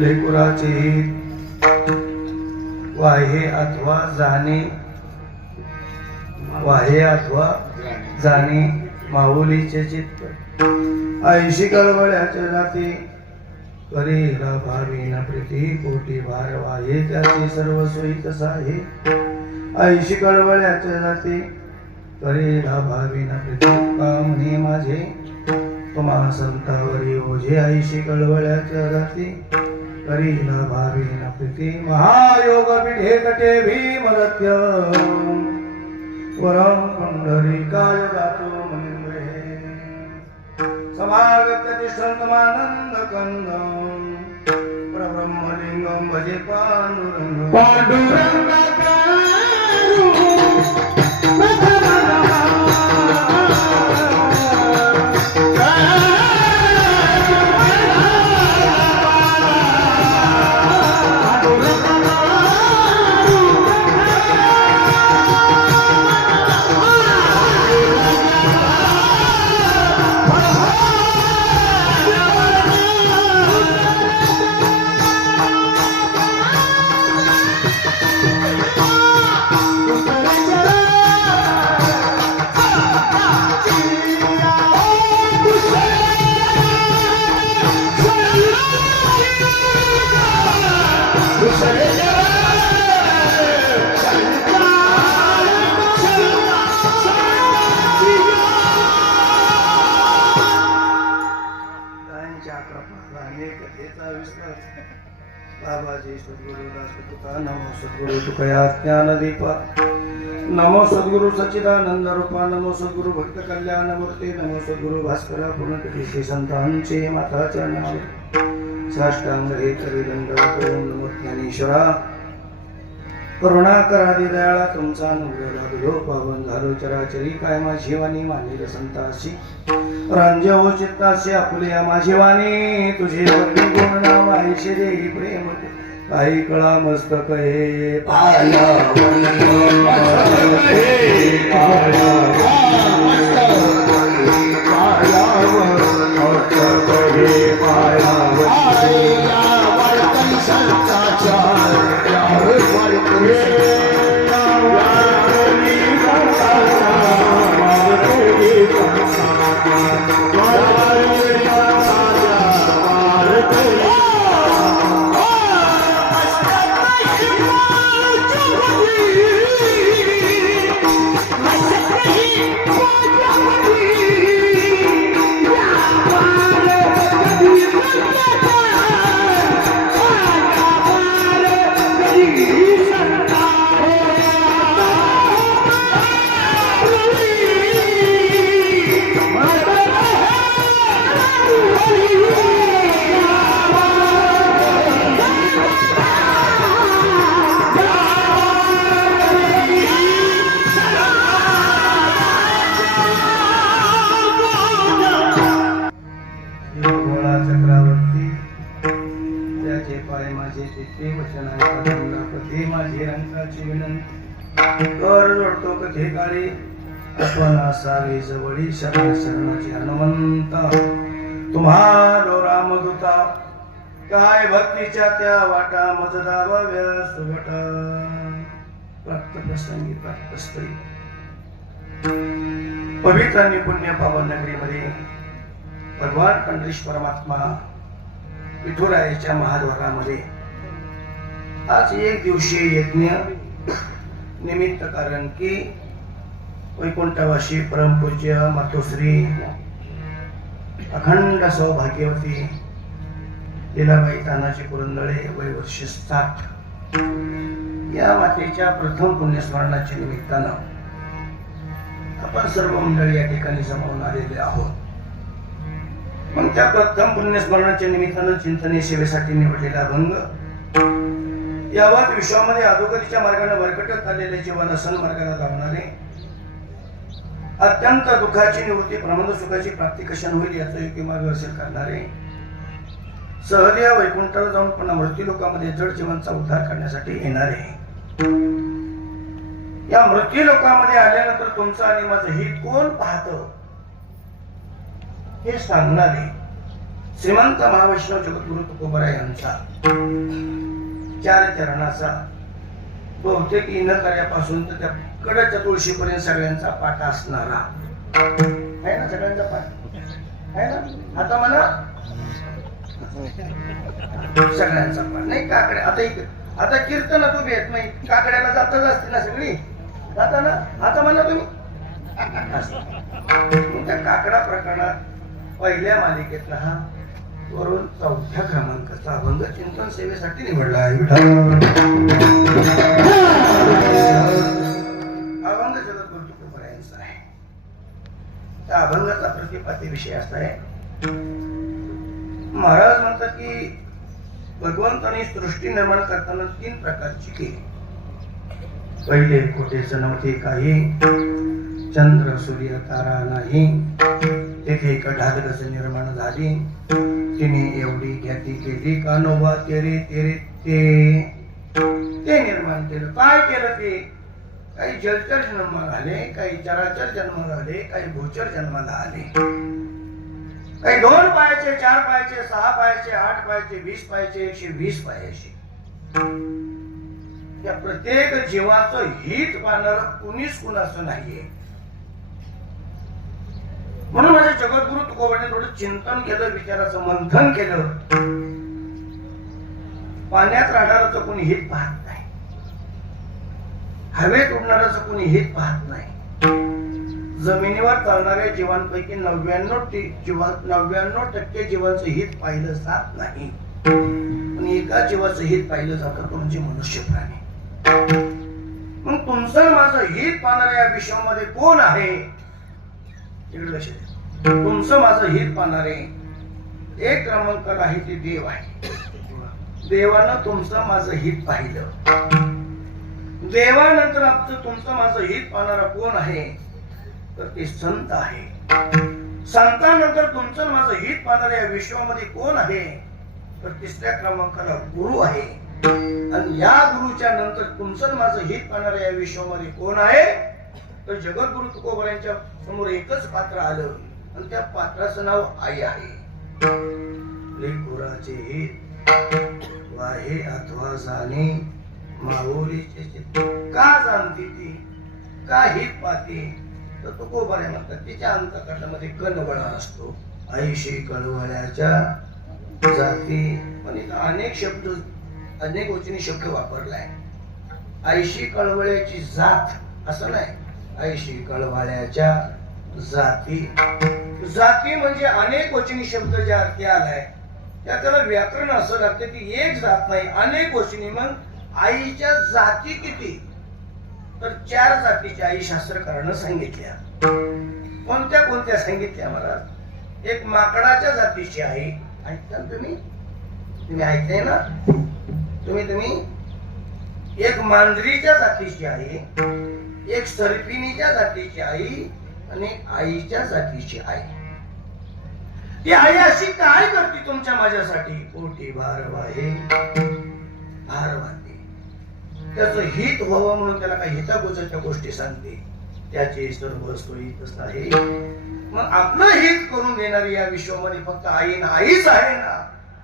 लेकुराचे वाहे अथवा जाणे माऊलीचे चित्त ऐशी कळवळ्याच्या जाती करीला भावी न प्रीती कोटी भार वाहे त्याची सर्व सोयी तसा आहे ऐशी कळवळ्याच्या जाती करीला भावी न प्रीती कामने माझे तुम्हा संतावरी ओझे ऐशी कळवळ्याच्या जाती करीला भावी न प्रीती महायोग पिढे कटे भीमरथ्य वरम पुंडरीकाय दातो मुनिंद्रे समागत्य तिष्ठन्तमानन्द कंदं परब्रह्मलिंगं भजे पांडुरंग बाबाजी सद्गुरु दासतुका नमो सद्गुरु तुकया ज्ञानदीपा नमो सद्गुरु सच्चिदानंद रूपा नमो सद्गुरु भक्त कल्याण मूर्ती नमो सद्गुरु भास्करा पूर्णकृती श्री संतांचे माताच्या नावे साष्टांग हे करी दंडवत नमो ज्ञानेश्वरा करुणा करादी दयाळा तुमचा अनुग्रह लाभलो पावन झालो चराचरी काय माझी वाणी मानिल संतासी रंजव चित्तासी आपुल्या माझी वाणी तुझे वरती गुण नाव ऐशी देई प्रेम काही कळा मस्तक हे पाया असावी जवळी शरणाची हनुमंत तुम्हारो रामदूता काय भक्तीच्या त्या वाटा मज दाबाव्या सुगट प्राप्त प्रसंगी प्राप्त स्त्री पवित्र आणि पुण्य पावन नगरीमध्ये भगवान पंढरीश परमात्मा विठुरायाच्या महाद्वारामध्ये आज एक दिवसीय यज्ञ निमित्त कारण की वैकुंठवासी परमपूज्य मातोश्री अखंड सौभाग्यवती लीलाबाई तानाजी पुरंदळे वय वर्ष 60 या मातेच्या प्रथम पुण्यस्मरणाच्या निमित्तानं आपण सर्व मंडळी या ठिकाणी जमवून आलेले आहोत. मग त्या प्रथम पुण्यस्मरणाच्या निमित्तानं चिंतने सेवेसाठी निवडलेला भंग यावत विश्वामध्ये अधोगतीच्या मार्गाने भरकटत आलेले जीवन सन्मार्गाला लावणारे अत्यंत दुःखाची निवृत्ती प्रमाण सुखाची प्राप्ती कशाने होईल याचा योग्य मार्गदर्शन करणारे सहदेव वैकुंठाला जाऊन पुन्हा मृत्यू लोकामध्ये जड जीवनाचा उद्धार करण्यासाठी येणारे या मृत्यू लोकांमध्ये आल्यानंतर तुमचं आणि माझं हित कोण पाहतं हे सांगणारे श्रीमंत महावैष्णव जगद्गुरु तुकोबराय यांचा 4 चरणाचा बहुतेक इन कार्यापासून तर त्या कडच्या तुळशीपर्यंत सगळ्यांचा पाठ असणारा आहे ना, सगळ्यांचा पाठ आहे ना. आता म्हणा सगळ्यांचा पाठ नाही. काकड्या आता कीर्तन तुम्ही येत नाही, काकड्याला जातच असते ना सगळी, जाता ना. आता म्हणा तुम्ही त्या काकडा प्रकरणात पहिल्या मालिकेतला हा वरून 4थ्या क्रमांकाचा अभंग चिंतन सेवेसाठी निवडला आहे. अभंग जगद्गुरु तुकोबरायांचा आहे. त्या अभंगाचा प्रतिपाद्य विषय असा आहे. महाराज म्हणतात की भगवंताने सृष्टी निर्माण करताना 3 प्रकारची केली. पहिले कोठेच नव्हते काही, चंद्र सूर्य तारा नाही, तेथे एक ढालकस निर्माण झाली. तिने एवढी ख्याती केली कानोबा तेरे तेरे ते निर्माण केलं. काय केलं ते? काही जलचर जन्माला आले, काही चराचर जन्माला आले, काही भूचर जन्माला आले. काही 2 पायाचे, 4 पायाचे, 6 पायाचे, 8 पायाचे, 20 पायाचे, 120 पायाचे. या प्रत्येक जीवाचं हित पाहणार कुणीच कुणाचं नाहीये. म्हणून माझ्या जगद्गुरु तुकोबाने थोडं चिंतन केलं, विचाराचं मंथन केलं. पाण्यात राहणाऱ्याचं कोणी हित पाहत नाही, हवेत उडणाऱ्याचं कोणी हित पाहत नाही. जमिनीवर चालणाऱ्या जीवांपैकी 99% जीवांचं हित पाहिलं जात नाही. पण एका जीवाचं हित पाहिलं जातं, तो म्हणजे मनुष्य प्राणी. मग तुमचं माझं हित पाहणाऱ्या या विश्वामध्ये कोण आहे? इकडे लक्ष द्या. तुमचं माझं हित पाहणारे 1 क्रमांकाला आहे ते देव आहे. देवानं तुमचं माझं हित पाहिलं. देवानंतर आपलं तुमचं माझं हित पाहणारा कोण आहे? तर ते संत आहे. संतानंतर तुमचं माझं हित पाहणाऱ्या या विश्वामध्ये कोण आहे? तर 3ऱ्या क्रमांकाला गुरु आहे. आणि या गुरुच्या नंतर तुमचं माझं हित पाहणाऱ्या या विश्वामध्ये कोण आहे? तर जगद्गुरु तुकोबरायांच्या समोर एकच पात्र आलं आणि त्या पात्राचं नाव आई आहे. लेकुराचे हित वाहे अथवा जाणे माऊलीचे चित्त. का जाणती ती, का हित पाहते? तर तुकोबराय म्हणतात तिच्या अंतःकरणामध्ये कणवळा असतो. आईशी कळवळ्याच्या जाती. पण इथं अनेक वचनी शब्द वापरलाय. आईशी कळवळ्याची जात असं नाही, आईशी कळवळ्याच्या जाती. जाती म्हणजे अनेक वचनी शब्द ज्या अर्थी आलाय त्याला व्याकरण असं लागतं की एक जात नाही, अनेक वचनी. मग आईच्या जाती किती? तर 4 जातीच्या आई शास्त्रकारानं सांगितल्या. कोणत्या कोणत्या सांगितल्या मला? एक माकडाच्या जातीची आई. ऐकता तुम्ही ऐकताय ना? तुम्ही एक मांजरीच्या जातीची आई, एक सर्पिणीच्या जातीची आई आणि आईच्या जातीची आई. ती आई अशी काय करते तुमच्या माझ्यासाठी? पोटी भार वाहे भार वाहते. त्याचं हित व्हावं म्हणून त्याला काही हितागोचरच्या गोष्टी सांगते. त्याचे सर्व सोयी तसं आहे. मग आपलं हित करून देणारी या विश्वामध्ये फक्त आई ना आईच आहे ना.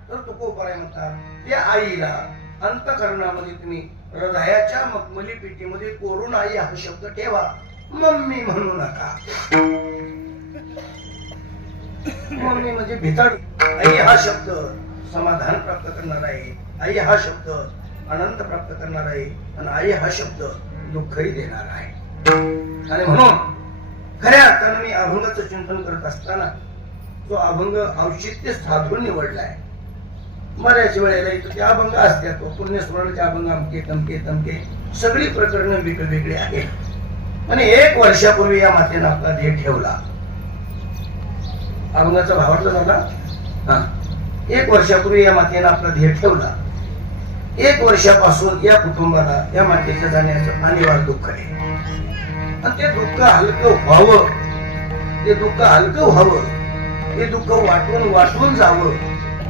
तर तुकोबराय म्हणतात त्या आईला अंतःकरणामध्ये तुम्ही हृदयाच्या मखमली पेटीमध्ये कोरून आई हा शब्द ठेवा. मम्मी म्हणू नका. मम्मी म्हणजे भितड. आई हा शब्द समाधान प्राप्त करणार आहे. आई हा शब्द आनंद प्राप्त करणार आहे. आणि आई हा शब्द दुःखही देणार आहे. आणि म्हणून खऱ्या अर्थानं मी अभंगाचं चिंतन करत असताना जो अभंग औचित्य साधून निवडलाय. बऱ्याच वेळेला इथं ते अभंग असतात, पुण्यस्मरणाचे अभंग अमके तमके तमके सगळी प्रकरणं वेगळी आहेत. आणि 1 वर्षापूर्वी या मातेनं आपला ध्येय ठेवला. अभंगाचा भावार्थ झाला. 1 वर्षापूर्वी या मातेनं आपला ध्येय ठेवला. 1 वर्षापासून या कुटुंबाला या मातेच्या जाण्याचं अनिवार्य दुःख आहे. आणि ते दुःख हलकं व्हावं, ते दुःख वाटून जावं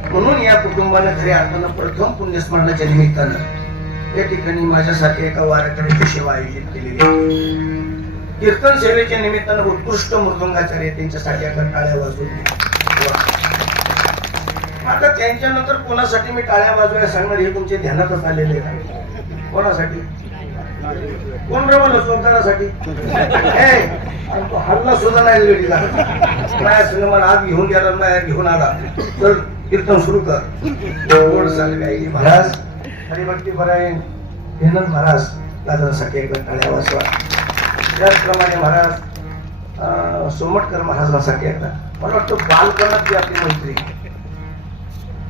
म्हणून या कुटुंबाने खऱ्या अर्थानं प्रथम पुण्यस्मरणाच्या निमित्तानं या ठिकाणी माझ्यासाठी एका वारकऱ्याची सेवा आयोजित केलेली आहे. कीर्तन सेवेच्या निमित्तानं उत्कृष्ट मृदंगाचार्य त्यांच्यासाठी एका टाळ्या वाजवून आता त्यांच्यानंतर कोणासाठी मी टाळ्या वाजवायला सांगणार हे तुमच्या ध्यानातच आलेले आहे. कोणासाठी? कोण रमलं चोरदारासाठी? तो हल्ला सुद्धा नाही वेळीला माझ्या संग मला आज घेऊन गेला, माझ्या घेऊन आला, तर कीर्तन सुरू कर. गोड चाल गायली महाराज, हरिभक्ती परायण हेनंद महाराज दादांसाठी एकदा टाळ्या वाजवा. त्याचप्रमाणे महाराज सोमटकर महाराजांसाठी एकदा. मला वाटतं बालपणातली आपली मैत्री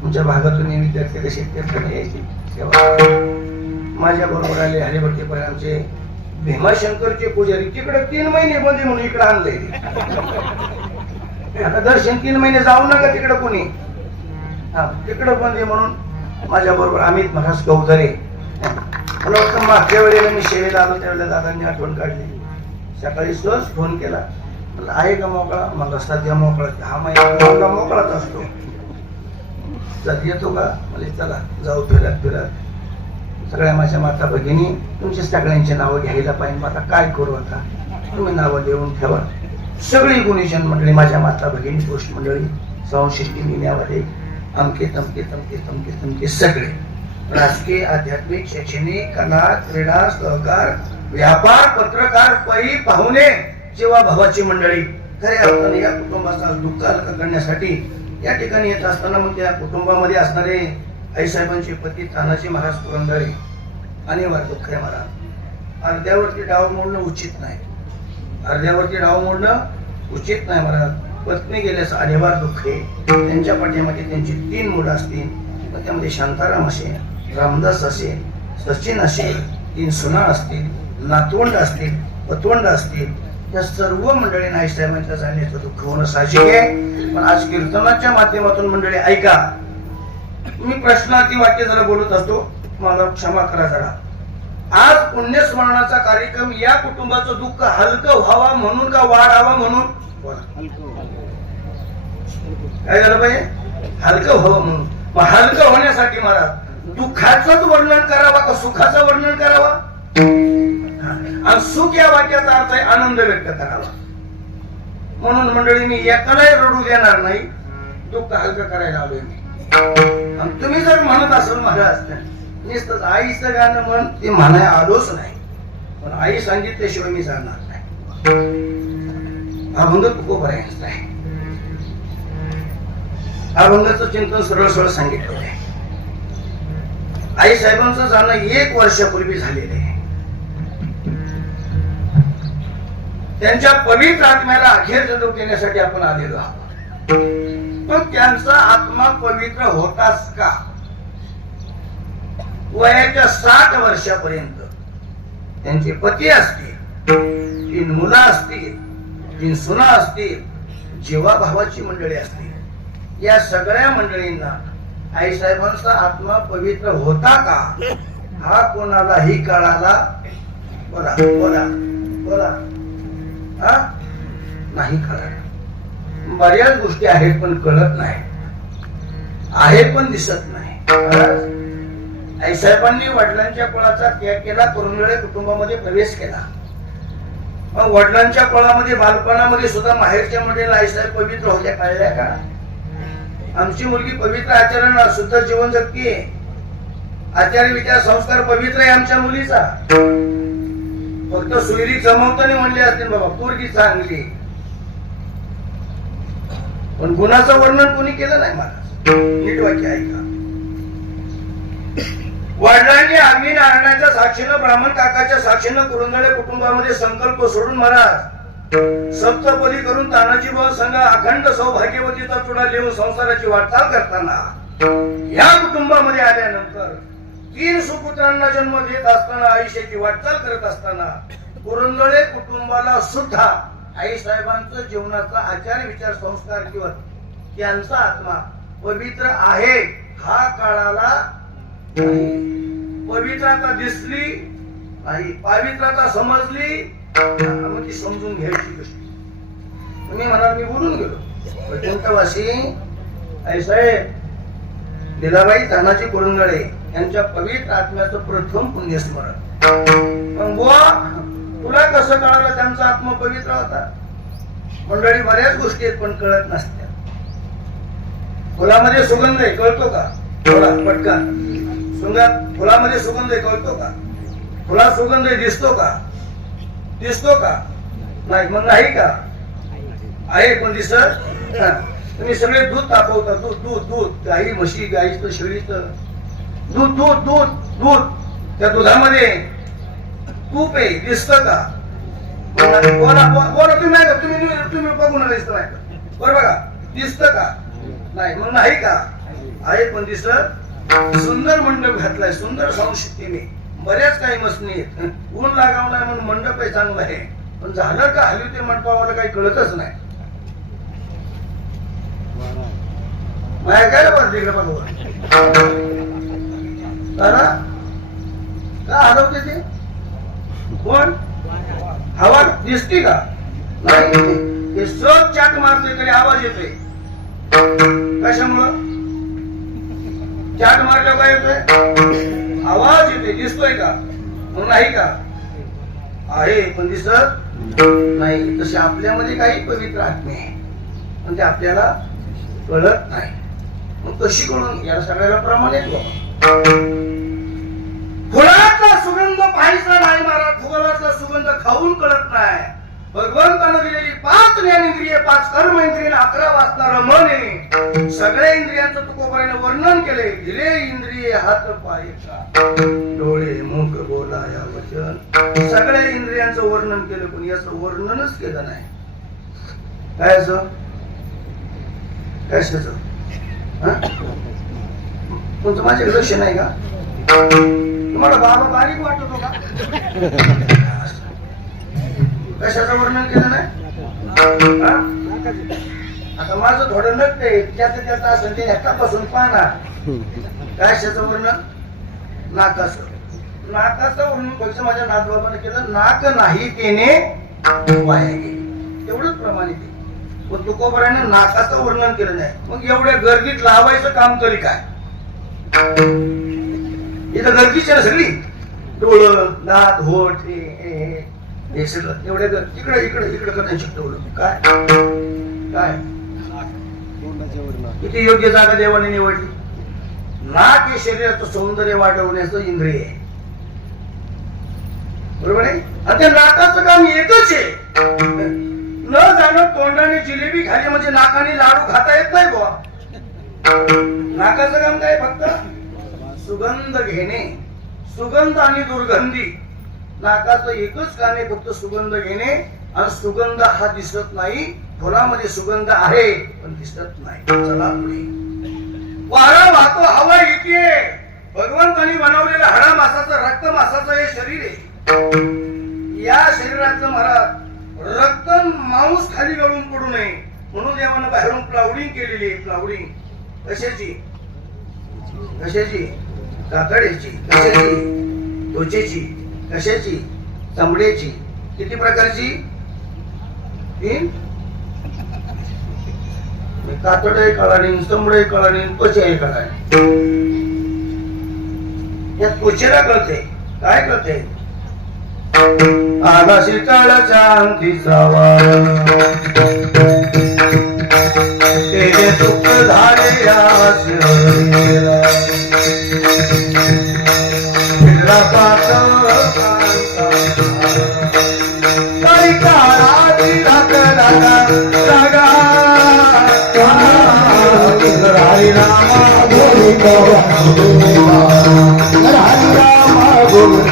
तुमच्या भागातून विद्यार्थी शेतकरी यायची सेवा माझ्या बरोबर आले. हरिभक्ती परायण आमचे भीमाशंकरचे पुजारी तिकडे 3 महिने बंदी म्हणून इकडे आणलंय. आता दर्शन 3 महिने जाऊ नका तिकडे कोणी, तिकडे बंदी म्हणून माझ्या बरोबर अमित महाराज गौधरे. मला वाटतं मागच्या वेळेला मी सेवेला आलो त्यावेळेला दादांनी आठवण काढली. सकाळी सहज फोन केला, म्हणलं आहे का मोकळा? मला सध्या मोकळा. हा महिना मोकळाच असतो. येतो का? म्हणजे चला जाऊ फिरत फिरत. सगळ्या माझ्या माता भगिनी तुमच्या सगळ्यांची नावं घ्यायला पाहिजे. आता काय करू? आता तुम्ही नावं देऊन ठेवा. सगळी गुणीजन मंडळी, माझ्या माता भगिनी, पुरुष मंडळी, संशिष्टी मिन्यावाले, अमके तमके तमके तमके तमके सगळे राजकीय, आध्यात्मिक, शैक्षणिक, कला, क्रीडा, सहकार, व्यापार, पत्रकार, पै, पाहुणे, सेवा भावाची मंडळी, खऱ्या अर्थाने या कुटुंबाचा दुःख हलका करण्यासाठी या ठिकाणी येत असताना मग त्या कुटुंबामध्ये असणारे आईसाहेबांचे पती तानाजी महाराज पुरंदरे अनिवार्य दुःख आहे मला. अर्ध्यावरती डाव मोडणं उचित नाही, अर्ध्यावरती डाव मोडणं उचित नाही महाराज. पत्नी गेल्यास अनिवार्य दुःख आहे. त्यांच्या पाठीमागे त्यांची 3 मुलं असतील, त्यामध्ये शांताराम असेल, रामदास असेल, सचिन असेल, 3 सुना असतील, नातवंड असतील, पतवंड असतील. या सर्व मंडळींना आईसाहेबांच्या जाण्याचं दुःख होणं साहजिक आहे. पण आज कीर्तनाच्या माध्यमातून मंडळी ऐका, मी प्रश्नार्थी वाक्य जरा बोलत असतो, मला क्षमा करा जरा. आज पुण्यस्मरणाचा कार्यक्रम या कुटुंबाचं दुःख हलकं व्हावा म्हणून का वाढावा म्हणून? काय झालं पाहिजे? हलकं व्हावं म्हणून. मग हलकं होण्यासाठी महाराज दुःखाचंच वर्णन करावा का सुखाचं वर्णन करावा? आणि सुख या वाक्याचा अर्थ आहे आनंद व्यक्त करावा. म्हणून मंडळी मी एकालाही रडू देणार नाही, दुःख हलकं करायला आलोय मी. आणि तुम्ही जर म्हणत असाल महाराज नुसतं आईचं गाणं म्हण, ते म्हणाय आलोच नाही, पण आई सांगितल्याशिवाय मी जाणार नाही. अभंग तुकोबारायांचा आहे. अभंगाचं चिंतन सरळ सरळ सांगितलेलं आहे. आई साहेबांचं जाणं 1 वर्षापूर्वी झालेलं आहे. त्यांच्या पवित्र आत्म्याला अखेर जणू देण्यासाठी आपण आलेलो आहोत. पण त्यांचा आत्मा पवित्र होताच का? वयाच्या 60 वर्षापर्यंत त्यांचे पती असतील, 3 मुलं असतील, 3 सुना असतील, जीवाभावाची मंडळी असतील, या सगळ्या मंडळींना आईसाहेबांचा आत्मा पवित्र होता का हा कोणालाही कळाला? बोला बोला बोला. नाही कळलं. बऱ्याच गोष्टी आहेत पण कळत नाही, आहेत पण दिसत नाही. आईसाहेबांनी वडिलांच्या कुळाचा त्याग केला, कुरुंदळे कुटुंबामध्ये प्रवेश केला. मग वडिलांच्या कुळामध्ये बालपणामध्ये सुद्धा माहेरच्या मंडळीला आईसाहेब पवित्र होत्या कळल्या का? आमची मुलगी पवित्र आचरण शुद्ध जीवन जगतीये. आचार्य विचार संस्कार पवित्र आहे आमच्या मुलीचा. फक्त सुईरी जमवताना म्हणले असतील बाबा पोरगी चांगली, पण गुणाचं वर्णन कोणी केलं नाही. मला नीट वाक्य ऐका. वडिलांनी आम्ही नारायणाच्या साक्षीनं, ब्राह्मण काकाच्या साक्षीनं कुरुंदळे कुटुंबामध्ये संकल्प सोडून महाराज सप्तपदी करून तानाजी भाऊ संघ अखंड सौभाग्यवतीचा चुडा लिहून संसाराची वाटचाल करताना या कुटुंबामध्ये आल्यानंतर 3 सुपुत्रांना जन्म देत असताना, आयुष्याची वाटचाल करत असताना कुरुंदळे कुटुंबाला सुद्धा आईसाहेबांचं जीवनाचा आचार विचार संस्कार किंवा त्यांचा आत्मा पवित्र आहे हा काळाला पवित्रता दिसली नाही, पवित्रता समजली मग ती समजून घ्यायची कशी. तुम्ही म्हणाल मी बोलून गेलो. वैकुंठवासी आईसाहेब लीलाबाई तानाजी कुरुंदळे यांच्या पवित्र आत्म्याचं प्रथम पुण्यस्मरण. पण बुवा तुला कसं कळालं त्यांचा आत्मा पवित्र होता? मंडळी बऱ्याच गोष्टी आहेत पण कळत नसत्या. फुलामध्ये सुगंध आहे कळतो का? थोडा पटकन फुलामध्ये सुगंध आहे कळतो का? फुला सुगंध आहे दिसतो का? दिसतो का? नाही मग नाही का? आहे पण दिसत. तुम्ही सगळे दूध तापवता, दूध दूध दूध, गाई म्हशी, गाईचं शेळीचं दूध दूध दूध दूध, त्या दुधामध्ये तूप आहे दिसतं का? बोला बोला तुम्ही तुम्ही बघून दिसत नाही बरं बघा, दिसतं का? नाही मग नाही का? आहे पण दिसत. सुंदर मंडप घातलाय, सुंदर संस्कृतीने, बऱ्याच काही मसनी आहेत. ऊन लागाव नाही म्हणून मंडप आहे चांगला आहे, पण झालं का हल्ली ते मंडपावाला काही कळतच नाही. काय बरं तिकडे बघा का हलवते ते कोण? हवा दिसते का? नाही, ते सब चाट मारते तरी आवाज येतोय. कशामुळं? चाट मारल्यावर काय येतोय? आवाज येतोय. दिसतोय का? मग नाही का? आहे पण दिसत नाही. तसे आपल्यामध्ये काही पवित्र आत्मे आहे पण ते आपल्याला कळत नाही. मग कशी कळून? या सगळ्याला प्रमाणे फुलाचा सुगंध पाहायचा नाही महाराज, फुलाचा सुगंध खाऊन कळत नाही. भगवंतानं दिलेली 5 ज्ञानेंद्रिय, 5 कर्म इंद्रिय, 11 वासनार मन आहे. सगळ्या इंद्रियांचं तुकोबाईने वर्णन केले. दिले इंद्रिय हात पाय डोळे मुख बोला या वचन, सगळ्या इंद्रियांचं वर्णन केलं पण याचं वर्णनच केलं नाही. काय असं? कशाचं? तुमचं माझे लक्ष नाही का? तुम्हाला बाबा बारीक वाटतो का? कशाचं वर्णन केलं नाही? आता माझं थोडं नक्की आहे, त्याचं असं ते तपासून पाहणार. कशाचं वर्णन? नाकाचं. नाकाचं वर्णन फक्त माझ्या नाथबाबाने केलं. नाक नाही तेने वाया गेले, एवढंच प्रमाणित आहे. पण तुकोबाराने नाकाचं वर्णन केलं नाही. मग एवढ्या गर्दीत लावायचं काम तरी काय? इथं गर्दीची ना सगळी, डोळं दात होठ हे सगळं एवढ्या इकडे इकडे इकडे करायचं शिकवलं. काय काय किती योग्य जागा देवाने निवडली. नाक हे शरीराचं सौंदर्य वाढवण्याचं इंद्रिय आहे, बरोबर आहे. आणि त्या नाकाचं काम एकच आहे. न जाणं तोंडाने जिलेबी खाली म्हणजे नाकाने लाडू खाता येत नाही बुवा. नाकाचं काम काय? फक्त सुगंध घेणे. सुगंध आणि दुर्गंधी, नाकाचं एकच काम आहे, फक्त सुगंध घेणे. आणि सुगंध हा दिसत नाही. फुलामध्ये सुगंध आहे पण दिसत नाही. चला पुढे. वारा वाहतो, हवा येते. भगवंतानी बनवलेलं हाडा मासाचं रक्त मासाचं हे शरीर आहे. या शरीराचं महाराज रक्त मांस खाली गळून पडू नये म्हणून देवानं बाहेरून प्लाउडिंग केलेली आहे. प्लाउडिंग कशाची? कशाची? कातड्याची. कशाची? त्वचेची. कशाची? चामड्याची. किती प्रकारची? 3. कातडे कळाली, चमडे कळाली, त्वचा कळाली. या त्वचेला कळते काय? कळते आला शीतळ शांतीचा वारा, तेजे दुःख झाले या शिवरीला. फिरला पातळ काही काळाची रागा रागा हरी रामा गोविंद हरी रामा गोविंद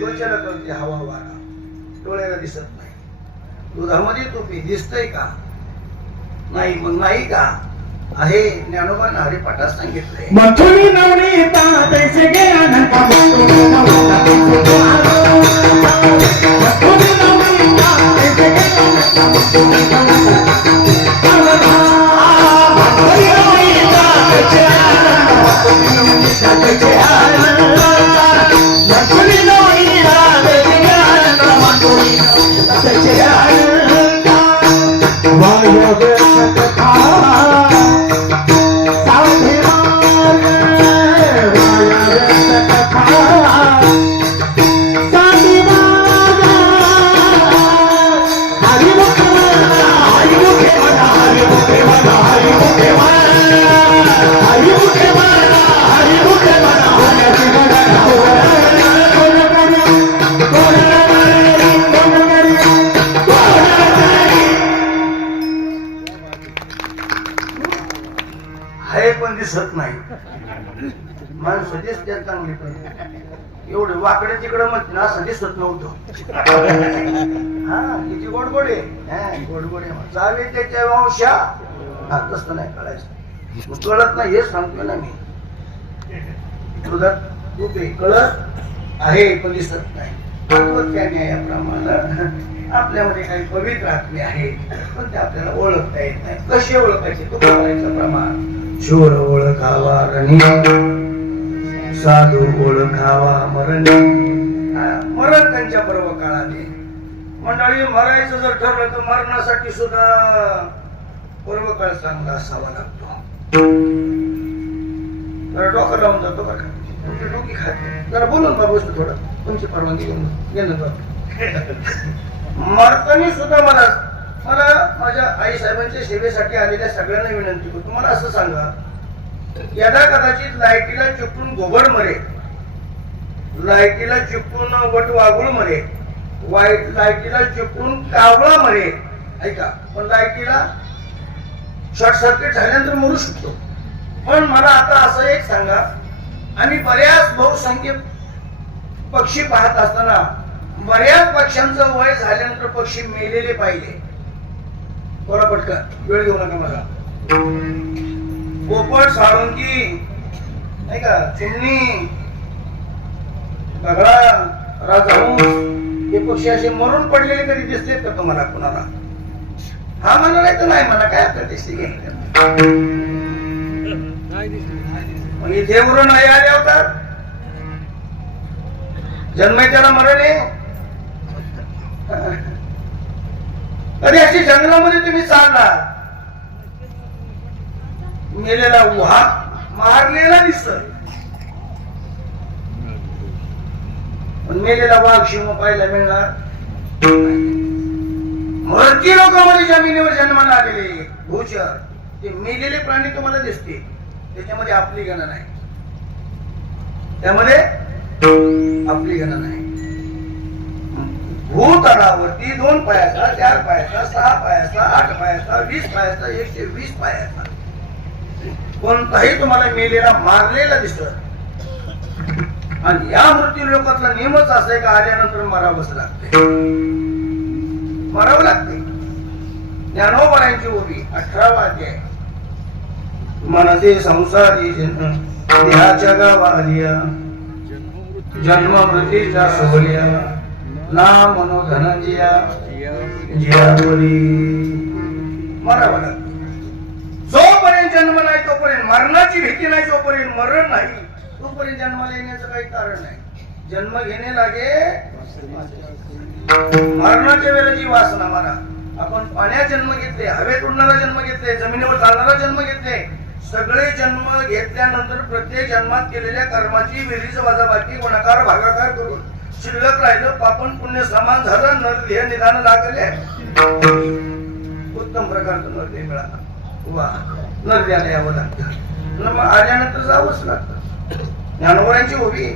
त्वचेला कळते हवा वारा, डोळ्याला दिसत नाही. दुधामध्ये तूपी दिसतंय का? नाही. मग नाही का? आहे. ज्ञानोबाने हरिपाठात सांगितलंय. मथुरी नवनीता तैसे ज्ञान मथुरी नवनीता तैसे आहे पण दिसत नाही. माणसं दिसतात चांगली पण एवढे वाकडे तिकडे म्हणते ना असं दिसत नव्हतं. हा किती गोडगोडे गोडगोडे जावे त्याच्या वंशा. हा तसं नाही कळायचं. मग कळत नाही हेच सांगतो ना मी. तुझा तू ते कळत आहे पण दिसत नाही. याप्रमाणे आपल्यामध्ये काही पवित्र आत्मे आहेत पण ते आपल्याला ओळखता येत नाही. कसे ओळखायचे तो करायचं प्रमाण. शूर ओळखावा रणी, साधू ओळखावा मरण. मरण त्यांच्या पर्व काळाने मंडळी मरायचं जर ठरलं तर मरणासाठी सुद्धा पर्व काळ चांगला असावा लागतो. जरा डोकं लावून जातो बरं का. तुमची डोकी खाते जरा बोलून बा बसतो थोडं. तुमची परवानगी घेऊन मरतानी सुद्धा मला माझ्या आई साहेबांच्या सेवेसाठी आलेल्या सगळ्यांना विनंती करतो. मला असं सांगा, यदा कदाचित लाईटीला चिपटून गोबर मरे, लाईटीला चिपटून वटवाघूळ मरे, लाईटीला चिपटून कावळा मरे, ऐका, पण लाईटीला शॉर्ट सर्किट झाल्यानंतर मरू शकतो. पण मला आता असं एक सांगा, आणि बऱ्याच बहुसंख्य पक्षी पाहत असताना बऱ्याच पक्ष्यांचं वय झाल्यानंतर पक्षी मेलेले पाहिले. थोडा पटकन वेळ घेऊ नका मला. पोपट, साळुंकी, नाही का, चिमणी, बगळा, राजहंस हे पक्षी असे मरून पडलेले कधी दिसलेत का तुम्हाला कुणाला? हा म्हणा नाही तर नाही म्हणा, काय आपल्या दिसते घ्यायचं. मग इथे वरून नाही आले होतात. जन्म त्याला मरण आहे. कधी अशी जंगलामध्ये तुम्ही चालला, मेलेला वाघ मारलेला दिसत, पण मेलेला वाघ शिव पाहायला मिळणार. मरती लोकांमध्ये जमिनीवर जन्माला आलेले भूचर ते मेलेले प्राणी तुम्हाला दिसते. त्याच्यामध्ये आपली गणना नाही, त्यामध्ये आपली गणना नाही. भूतळावरती 2 पायाचा, 4 पायाचा, 6 पायाचा, 8 पायाचा, 20 पायाचा, 120 पायाचा कोणताही तुम्हाला मेलेला मारलेला दिसत. आणि या मृत्यू लोकातला नियमच असा आहे का आल्यानंतर मरावंच लागते, मरावं लागते. ज्ञानोबारांची ओवी 18वा अध्याय. मनसे संसारी जन्म देहाच्या गावालिया, जन्म मृत्यूच्या सोहळ्या, नाम मनोधनंजिया जियावरी. मरावं लागतं. जोपर्यंत जन्म नाही तोपर्यंत, मरणाची भीती नाही जोपर्यंत, मरण नाही तोपर्यंत जन्माला येण्याचं काही कारण नाही. जन्म घेणे लागे मरणाच्या वेळेला जी वासना मारा. आपण पाण्यात जन्म घेतले, हवेत उडणारा जन्म घेतले, जमिनीवर चालणारा जन्म घेतले. सगळे जन्म घेतल्यानंतर प्रत्येक जन्मात केलेल्या कर्माची बेरीज वजाबाकी गुणाकार भागाकार करून शिल्लक राहिलं पापन पुण्य समान झालं. नरदेह निदान लागले. उत्तम प्रकारचं नरदेह मिळाला. वा, नरदेहाला यावं लागतं. मग आल्यानंतर जावंच लागतं. ज्ञानोबांची उभी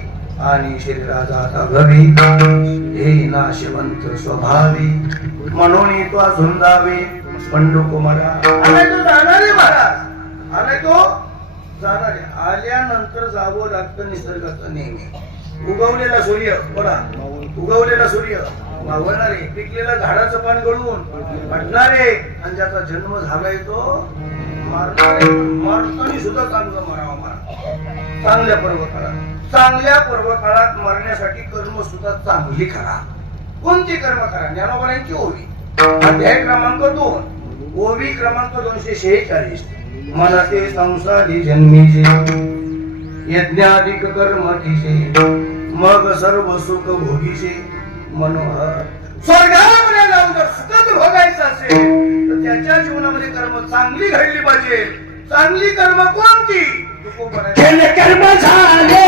आणि शरीराचा आता घरी हे नाशवंत स्वभावी म्हणून तो झुंजावे पंडू कुमारा. आलाय तो जाणारे महाराज, आलाय तो जाणारे. आल्यानंतर जावं लागतं निसर्गाचं नेहमी. उगवलेला सूर्य बघा, उगवलेला सूर्य मावळणारे, पिकलेलं झाडाचं पान गळून पडणारे, आणि ज्याचा जन्म झालाय तो मारणारे. मारताना सुद्धा चांगलं मरावं. मारा चांगल्या पर्व काळात. चांगल्या पर्व काळात मरण्यासाठी कर्म सुद्धा चांगली करा. कोणती कर्म करा? ज्ञानोबांची ओवी अध्याय क्रमांक 2, ओवी क्रमांक 246. मनाते संसारी जन्मीचे यज्ञाधिक कर्म तिचे, मग सर्व सुख भोगीचे मनोहर. स्वर्गामध्ये जाऊन जर सुखच भोगायचं असेल तर त्याच्या जीवनामध्ये कर्म चांगली घडली पाहिजे. चांगली कर्म कोणती? कर्म झाले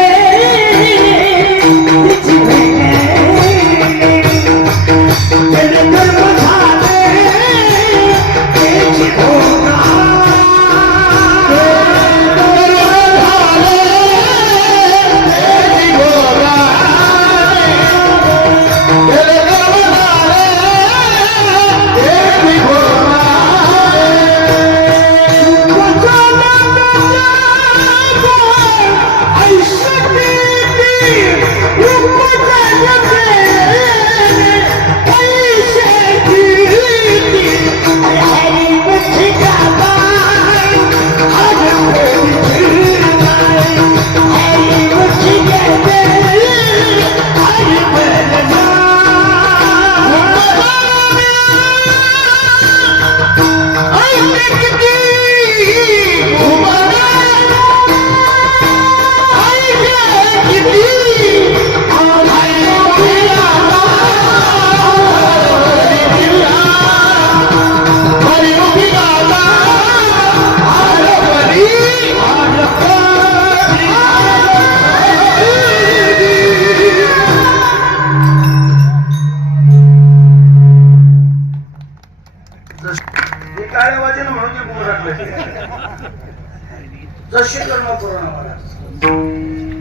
जशी कर्म करू नका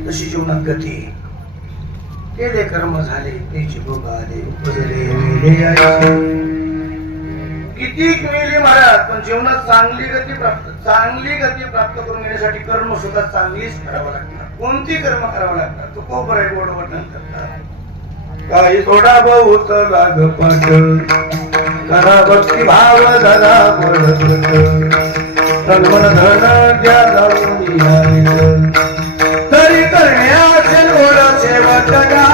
तशी जीवनात गती. केले कर्म झाले त्याची भोग आले उपजले मेले आईचे. किती मेले महाराज, पण जीवनात चांगली गती प्राप्त करून घेण्यासाठी कर्म सुद्धा चांगलीच करावं लागणार. कोणती कर्म करावं लागणार? तो कोपर आहे गोड वर्णन करतात. काही थोडा बहुत लाग पाठ करा भक्ती भाव धरा पडत तन मन धन द्या जाऊन तरी करण्याचे लोडाचे वाटगा.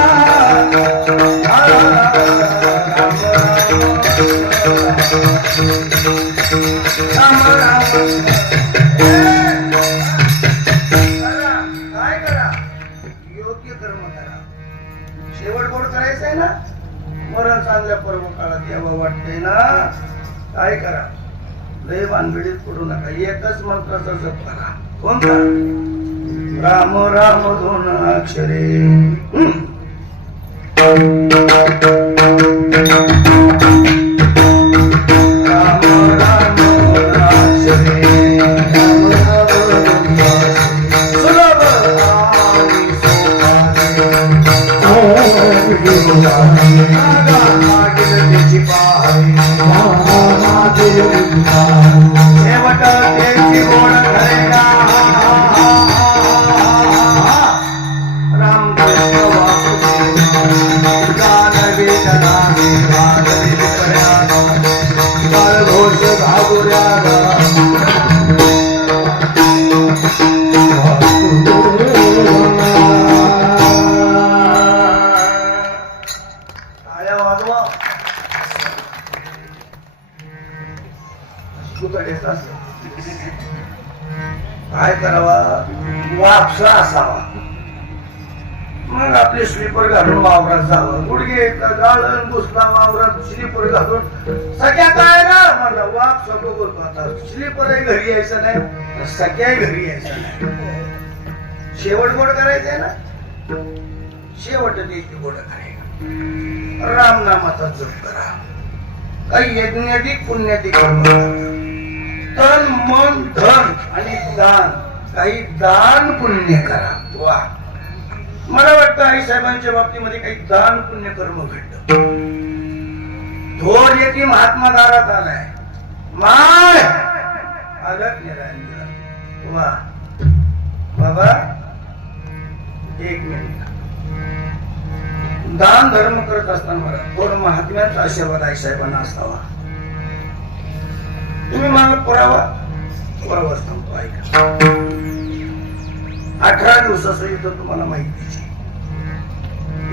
काय करा? योग्य कर्म करा. शेवट गोड करायचं आहे ना, मरण चांगल्या पर्व काळात यावं वाटतंय ना, काय करा? लय भानगडीत पडू नका. एकच मंत्राचा जप करा. कोणता? राम राम दोन अक्षरे. काय करावा? वापसा असावा. मग आपले स्लीपर घालून वावरात जावं. गुडघे गाळण घुसला वावरात स्लीपर घालून सगळ्या काय ना म्हणलं वाप सगळं बोलतो. आता स्लीपरही घरी यायचं नाही, सगळ्याही घरी यायचं नाही. शेवट गोड करायचंय ना, शेवट देखील गोड करायचं. रामनामाचा जप करा. काही यज्ञाधिक पुण्याधिक कर्म करा. तन मन धन आणि दान, काही दान पुण्य करा. वा, मला वाटतं आई साहेबांच्या बाबतीमध्ये काही दान पुण्य कर्म घडलं. थोर येथे महात्मा दारात आलाय. माय अलग निरांजन. वा बाबा, एक मिनिट. दान धर्म करत असताना मला थोर महात्म्याचा आशीर्वाद आई साहेबांना असावा. तुम्ही मला पुरावा सांगतो, ऐका. 18 दिवसाचं युद्ध तुम्हाला माहितीच आहे.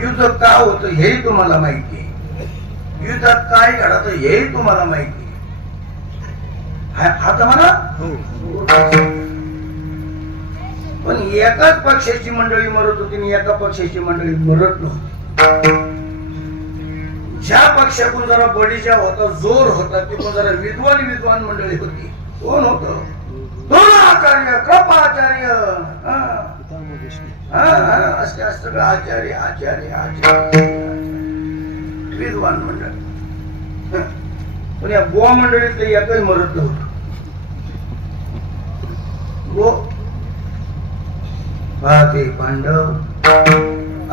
युद्ध का होतं हेही तुम्हाला माहिती आहे. युद्धात काय घडतं हेही तुम्हाला माहिती आहे. आता मला पण एकाच पक्षाची मंडळी मरत होती आणि एका पक्षाची मंडळी मरत नव्हती. ज्या पक्षातून जरा बडीचा होता, जोर होता, तिथून जरा विद्वान मंडळी होती. कोण होत? द्रोणाचार्य, कृपाचार्य, असे सगळं आचार्य विद्वान मंडळ. पण या गोवा मंडळीत एकही मरत नव्हतं. गो पाहते पांडव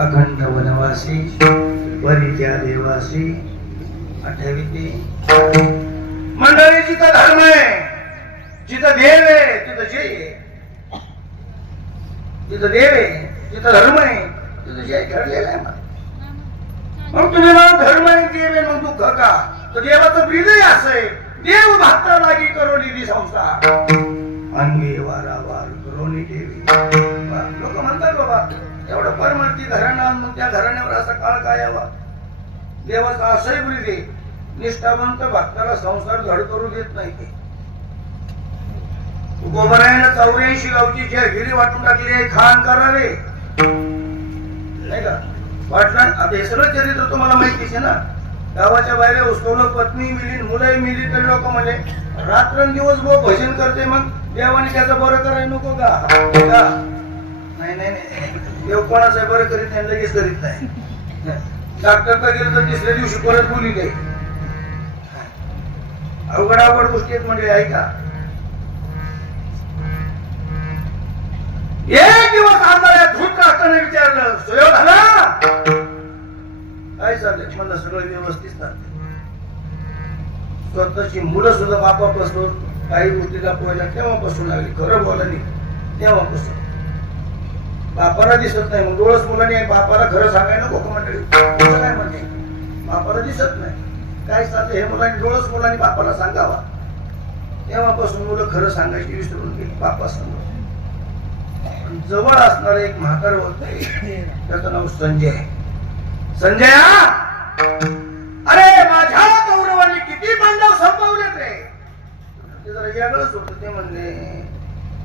अखंड वनवासी परित्या देवासी. 28 मंडळी, जिथं धर्म आहे, जिथं देव आहे, तिथं जय आहे. जिथं देव आहे, जिथं धर्म आहे, तिथं जय ठरलेला आहे. मग तुम्ही मला धर्म आहे, देव आहे, मग दुःख का? तर देवाचं हृदय असं आहे. देव भक्ता लागी करोनी दी संसार अंगे वारावार करोनी देवी. लोक म्हणतात बाबा एवढं परमर्ती घराणा, मग त्या घराण्यावर असा काळ काय यावा? देवाचा असंही हृदय. निष्ठावंत भक्ताला संसार धड करू देत नाही. ते गोबरायानं 84 गावची जगिरी वाटून टाकली आहे. खान करा रे, नाही का? वाटलं. आता हे सगळं चरित्र तुम्हाला माहितीच आहे ना. गावाच्या बाहेर उसकवलं, पत्नी मिली, मुलंही मिली, तरी लोक म्हणजे रात्रंदिवस गो भजन करते. मग देवाने त्याचं बरं करायला नको का? नाही, देव कोणाचं बरं करीत नाही, लगेच करीत नाही. डॉक्टर का गेलं तर तिसऱ्या दिवशी परत बोली दे. अवघड गोष्टी आहेत म्हणजे ऐका. एक दिवस आंधळ्या धृतराष्ट्राने विचारलं, सुयोधना काय चाललंय? म्हणलं सगळं व्यवस्थित चाललंय. स्वतःची मुलं सुद्धा बापापासून काही गोष्टीला पोहायला तेव्हापासून लागली. खरं बोला नाही तेव्हापासून बापाला दिसत नाही. मग डोळस मुलांनी बापाला खरं सांगायला नको मंडळी. काय म्हणते बापाला दिसत नाही काय चाललंय हे मुलांनी डोळस मुलांनी बापाला सांगावा. तेव्हापासून मुलं खरं सांगायची विसरून गेली बापा समोर. जवळ असणार एक म्हातार होत त्याचं नाव संजय. संजय अरे माझ्या कौरवांनी किती पांडव संपवले रे. ते जरा वेगळंच होतं. ते म्हणले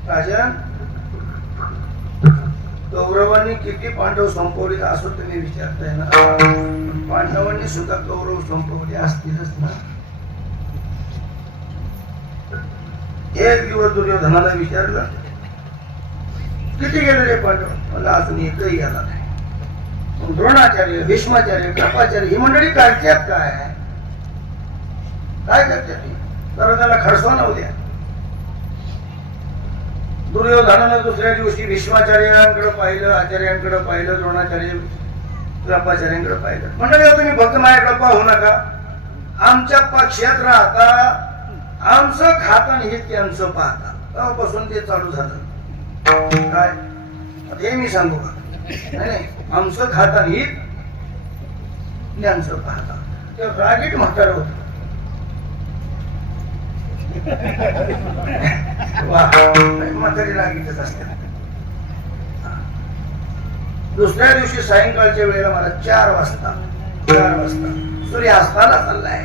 राजन कौरवांनी किती पांडव संपवले असं तुम्ही विचारताय ना. पांडवांनी सुद्धा कौरव संपवले असतीलच ना. एक दिवस दुर्योधनाला विचारलं किती गेले रे पांडव. मला अजून एकही गेला नाही. द्रोणाचार्य भीष्माचार्य कृपाचार्य ही मंडळी काढतात काय करतात तर त्याला खडसवा नव्ह द्या. दुर्योधनानं दुसऱ्या दिवशी भीष्माचार्यांकडे पाहिलं, आचार्यांकडे पाहिलं, द्रोणाचार्य कृपाचार्यांकडे पाहिलं. मंडळी तुम्ही फक्त माझ्याकडे पाहू नका. आमच्या पक्षात राहता, आमचं खाता आणि हे त्यांचं पाहता. तेव्हापासून ते चालू झालं. काय हे मी सांगू का? नाही आमचं खाता हित त्यांचं पाहता. ते रागीट म्हातार होत. म्हातारी रागीटच असते. दुसऱ्या दिवशी सायंकाळच्या वेळेला मला 4 वाजता सूर्य अस्ताला चाललाय.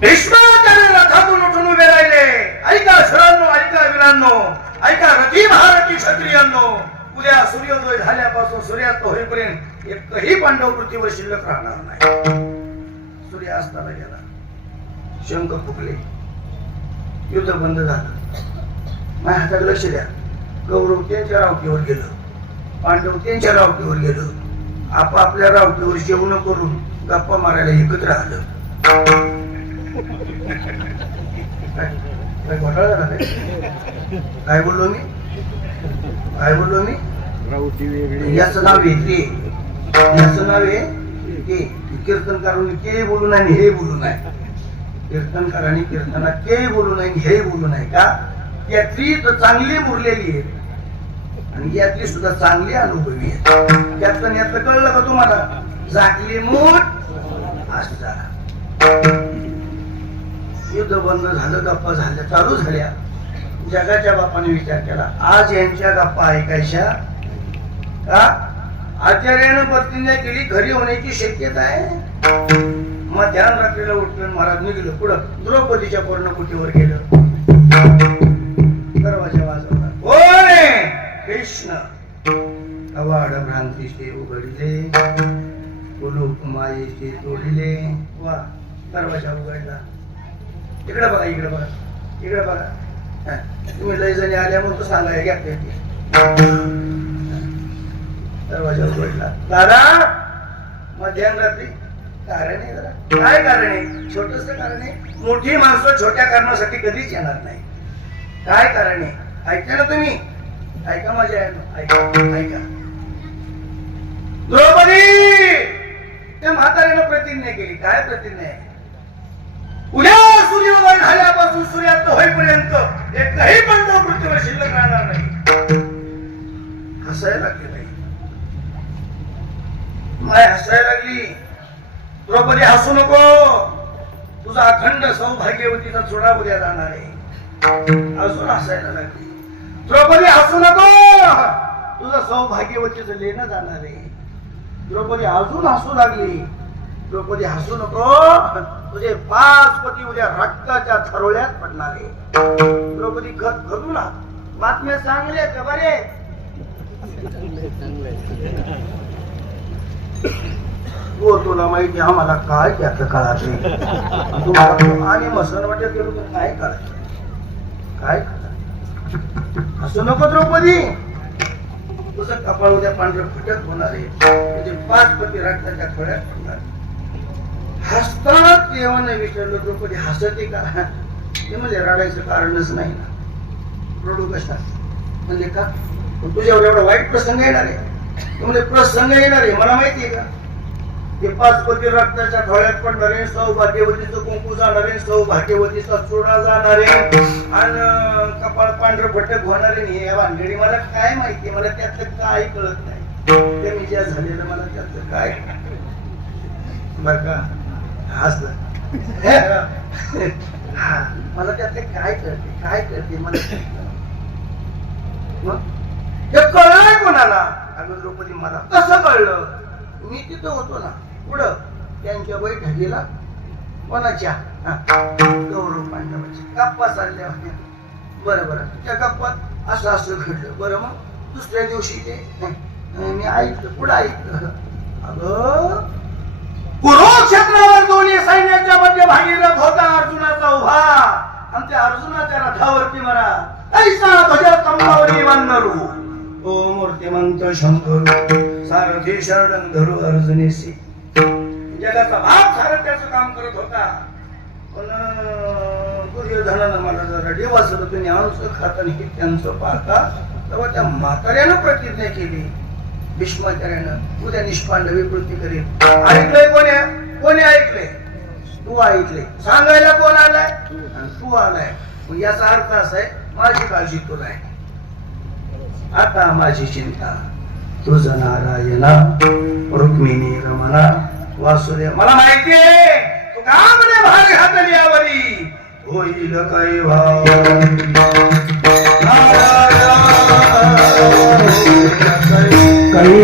भीष्माचार्य रथातून उठून उभे राहिले. ऐका शरांनो, ऐका वीरांनो, ऐका रथी महारथी क्षत्रियांनो. उद्या सूर्योदय झाल्यापासून सूर्यास्त होईपर्यंत एकही पांडव पृथ्वीवर शिल्लक राहणार नाही. सूर्य अस्ताला गेला. शंख फुकले. युद्ध बंद झालं. माझ्या हातात लक्ष द्या. कौरव त्यांच्या रावटीवर गेलं, पांडव त्यांच्या रावटीवर गेलं. आपापल्या रावटीवर जेवण करून गप्पा मारायला एकत्र आलं. काय घोटाळा झाला काय बोललो मी? याचं नाव आहे याचं नाव आहे कीर्तनकारांनी के बोलू नाही हे बोलू नाही. कीर्तनकारांनी कीर्तनात के बोलू नाही हे बोलू नाही का? यातली तर चांगली मुरलेली आहे आणि यातली सुद्धा चांगली अनुभवी आहे. त्यातलं यातलं कळलं का तुम्हाला? झाकली मूठ असता. युद्ध बंद झालं, गप्पा झाल्या चालू झाल्या. जगाच्या बापाने विचार केला आज यांच्या गप्पा ऐकायच्या का? आचार्यानं प्रतिज्ञा केली घरी होण्याची शक्यता आहे. मग ध्यान रात्रीला उठलं महाराज निघलं. पुढं द्रौपदीच्या पर्णकुटीवर गेलं. दरवाजा वाजवला. कोण आहे? कृष्ण. अवाढ भ्रांतीचे उघडले, कुलूप मायेचे तोडिले. वा. दरवाजा उघडला. इकडे बघा, इकडे बघा, इकडे बघा. तुम्ही लय जणी आल्या म्हणून सांगाय घ्या. दरवाजा उघडला. दादा मध्यरात्री कारण आहे. जरा काय कारण आहे? छोटस कारण आहे. मोठी माणसं छोट्या कारणासाठी कधीच येणार नाही. काय कारण आहे? ऐका ना तुम्ही. ऐका माझ्या ऐका ऐका. द्रौपदी त्या म्हातारीनं प्रतिज्ञा केली. काय प्रतिज्ञा आहे? उद्या सूर्योदय झाल्यापासून सूर्यास्त होईपर्यंत एकही पांडव पृथ्वीवर शिल्लक राहणार नाही. हसायला लागली बाई. माय हसायला लागली. द्रौपदी हसू नको. तुझा अखंड सौभाग्यवतीचा चुडा उद्या जाणार आहे. अजून हसायला लागली. द्रौपदी हसू नको. तुझं सौभाग्यवतीचं लेणं जाणार आहे. द्रौपदी अजून हसू लागली. द्रौपदी हसू नको. तुझे 5 पती उद्या रक्ताच्या थरोळ्यात पडणारे. द्रौपदी घडूला बातम्या चांगल्या का बरे? हो तुला माहिती आम्हाला काय त्याचं कळत नाही. तुम्हाला आणि मसनवाट्या केलं तर काय करायचं? काय असं नको द्रौपदी. तुझं कपाळ उद्या पांढरं फुटत होणार आहे. तुझे 5 पती रक्ताच्या थोड्यात पडणार. हसताना देवाने विचारलं द्रौपदी हसते का? ते म्हणजे रडायचं कारणच नाही ना. रडू कशा? म्हणजे का तुझ्यावर एवढा वाईट प्रसंग येणार आहे? तू म्हणजे प्रसंग येणार आहे मला माहिती आहे का? ते 5 पती रक्ताच्या डोळ्यात पडणारे, सौभाग्यवतीचं कुंकू जाणारे, सौभाग्यवतीचा चुडा जाणारे आणि कपाळ पांढरं फटक होणारे. हे भानगडी मला काय माहिती, मला त्यातलं काय कळत नाही. ते मी ज्या झालेलं मला त्यातलं काय बर का हसलं. मला त्यातले काय कळते मला मग हे कळलंय कोणाला? अगं द्रौपदी मला कसं कळलं? मी तिथं होतो ना पुढं त्यांच्या बैठकीला. कोणाच्या? गौरव पांडवाच्या गप्पा चालल्या होत्या. बरं त्या गप्पात असं घडलं. बरं मग दुसऱ्या दिवशी ते मी ऐकलं, पुढं ऐकलं. अगं कुरुक्षेत्रावर दोन्ही सैन्याच्या मध्यभागी रथ होता अर्जुनाचा उभा आणि त्या अर्जुनाच्या रथावरती मला ऐसा भजर कमलावरी वंदरू ओ मूर्तिमंत शंकर सारथी शरण धरू अर्जुनेसी. जगाचा भाग सारथ्याचं काम करत होता. पण दुर्योधनानं मला जरा देवासलं तुम्ही आमचं खातं हे त्यांचं पाहता. तेव्हा त्या म्हाताऱ्यानं प्रतिज्ञा केली भीष्माचार्यानं उद्या निष्पांड विकृती करील. ऐकलंय कोणी ऐकलंय? तू ऐकले. सांगायला कोण आलाय? आणि तू आलाय. मग याचा अर्थ असा आहे माझी काळजी तुला आहे. आता माझी चिंता तुझं नारायणा रुक्मिणी रमणा वासुदेव. मला माहितीये तू का म्हणे भारी हातली यावरी होईल काही भाव. काही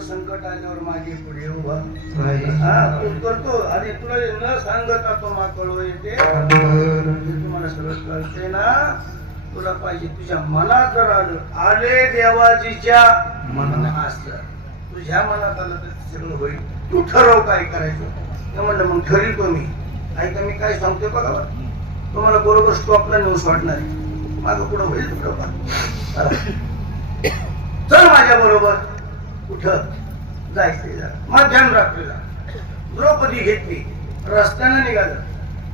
संकट आल्यावर मागे पुढे उभा करतो आणि तुला न सांगता तो माकळ येते. तुम्हाला सगळं कळते ना. तुला पाहिजे तुझ्या मनात जर आले देवाजीच्या मनात असतं. तुझ्या मनात आलं तर सगळं होईल. तू ठरव काय करायचं. ते म्हणलं मग ठरवतो मी. ऐका मी काय सांगतोय बघा. तुम्हाला बरोबर स्टॉपला नेऊन सोडणार आहे. मागं पुढं होईल तुला. चल माझ्या बरोबर. कुठं जायचंय? मध्यान रात्रीला द्रौपदी घेतली. रस्त्यानं निघालं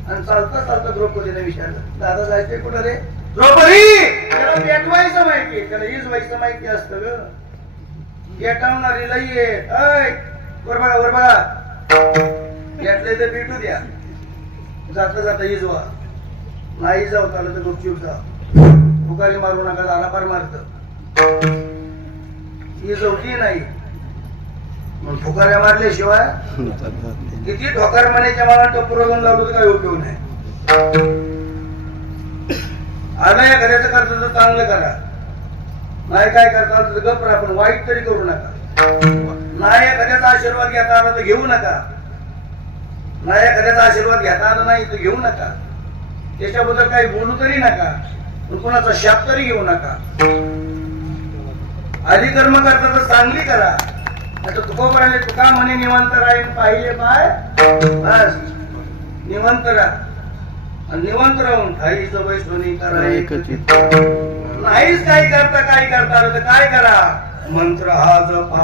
आणि चालता द्रौपदीने विचारलं दादा जायचंय कुठं रे? द्रौपदी त्याला पेटवायचं माहितीये, त्याला इजवायचं माहिती असतं ग. पेटवणारी लई आहे. वर बघा पेटलंय तर पेटू द्या. जाता इजवा. नाही जाऊ त्याला तर गुपचूप जा. फुकारी मारू नका. दारा पार मारत इजवती नाही. मग फुकाऱ्या मारल्याशिवाय किती ठोकार म्हणायच्या मला टोपरोगून लावलं तर काही उपयोग नाही. आलंय एखाद्याचं करतो तर चांगलं करा. नाही काय करता तर गप्प राहा. पण वाईट तरी करू नका. नाही एखाद्याचा आशीर्वाद घेता आला तर घेऊ नका. नाही एखाद्याचा आशीर्वाद घेता आला नाही तर घेऊ नका. त्याच्याबद्दल काही बोलू तरी नका. पण कोणाचा शाप तरी घेऊ नका. आधी कर्म करता तर चांगली करा. आता तुकोबराने तुका म्हणे निवंत राहील पाहिले पाय बस निवंत राहा. आणि निवंत राहून ठाई सवय सोनी करा. नाहीच काही करता तर काय करा. मंत्र हा जपा.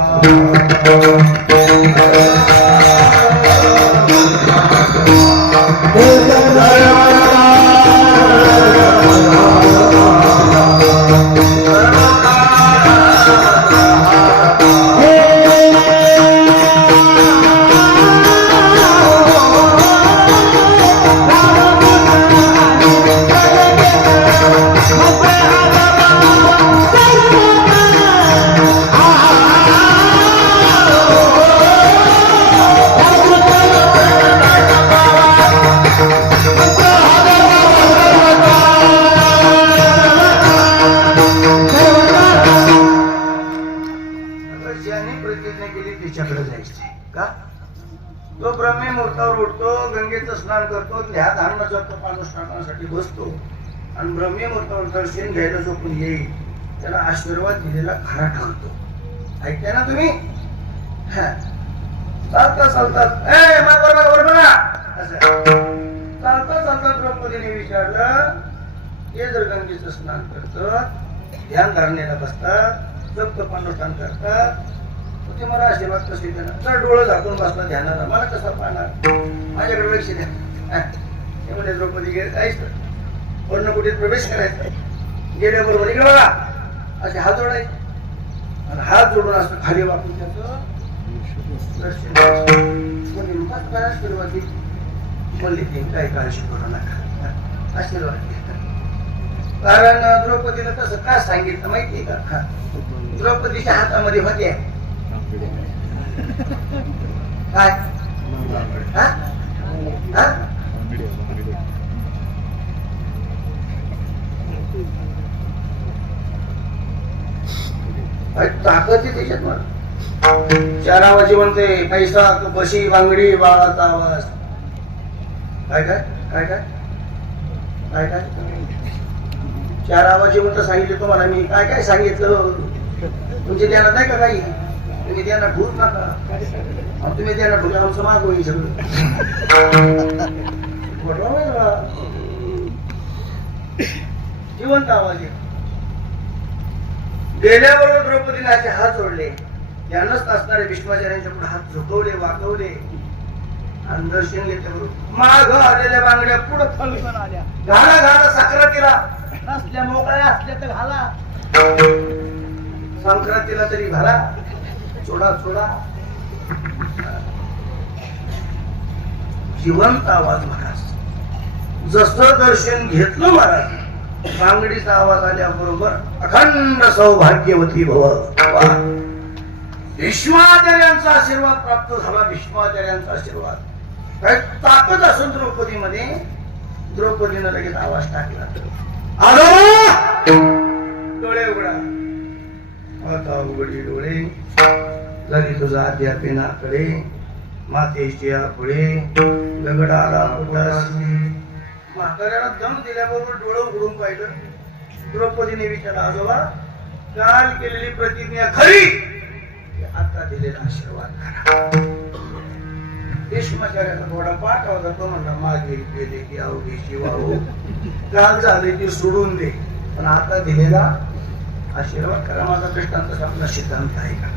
स्नान करतो. ह्या धारणा जातो पानुष्ठानासाठी बसतो. आणि ब्रह्ममुहूर्तावर दर्शन घ्यायला जो कोणी येईल त्याला आशीर्वाद दिलेला खरा ठरतो. ऐकताय ना तुम्ही? चालता चालतात बरोबर बघा असं चालता चालता द्रौपदीने विचारलं, हे जर गंगेचं स्नान करतात, ध्यान धारणेला बसतात, जप अनुष्ठान करतात, ते मला आशीर्वाद कसे देणार? जर डोळं झाकून बसला ध्यानाला, मला कसं पाहणार? माझ्याकडे लक्ष द्या. ते म्हणजे द्रौपदी जायचं, वर्ण कुठे प्रवेश करायचा, गेल्याबरोबर इकडे बघा असे हात जोडायचे आणि हात जोडून असं खाली वाकून त्याचं दर्शन काय आशीर्वाद दिली. म्हणली ती काही काळजी करू नका, आशीर्वाद दिला. कारण द्रौपदीला तसं का सांगितलं माहितीये का? द्रौपदीच्या हातामध्ये होते काय? ताकद आहे त्याच्यात. मला 4 आवाज म्हणते, पैसा बशी बांगडी बाळाचा आवाज. काय काय काय काय काय काय 4 आवाज म्हणत सांगितले तुम्हाला मी. काय काय सांगितलं तुमचे ध्यानात नाही का? काही तुम्ही त्यांना ठूच नका, तुम्ही त्यांना ठुले आमचं माग होईल सगळं. जिवंत आवाज आहे. गेल्याबरोबर द्रौपदीने असे हात जोडले, ज्ञानस्थ असणारे भीष्माचार्यांच्या पुढे हात झुकवले, वाकवले आणि दर्शन घेतल्याबरोबर माग आलेल्या बांगड्या पुढे फलकन आल्या. घाला घाला संक्रांतीला, नसल्या मोकळ्या असल्या तर घाला, संक्रांतीला तरी घाला, चोडा चोडा. जिवंत आवाज महाराज. जसं दर्शन घेतलं महाराज, बांगडीचा आवाज आल्याबरोबर अखंड सौभाग्यवती भव. भीष्माचार्यांचा आशीर्वाद प्राप्त झाला. भीष्माचार्यांचा आशीर्वाद. काय ताकद असून द्रौपदीमध्ये, द्रौपदीनं लगेच आवाज टाकला, आलो. डोळे उघडा. आता उघडी डोळे, लगी तुझा अध्यापनाकडे, मातेच्या पुढे दगडाला उदासी. म्हाताऱ्याला दम दिल्याबरोबर डोळं उघडून पाहिलं. द्रौपदीने विचारलं, आजोबा काल केलेली प्रतिज्ञा खरी, आता दिलेला आशीर्वाद करा. भीष्माचार्याचा थोडा पाठ होता. तो म्हणला, मागे गेले की अवघे शिवाहो, काल झाले की सोडून दे, पण आता दिलेला आशीर्वाद करा. माझा दृष्टांत आपला सिद्धांत आहे का?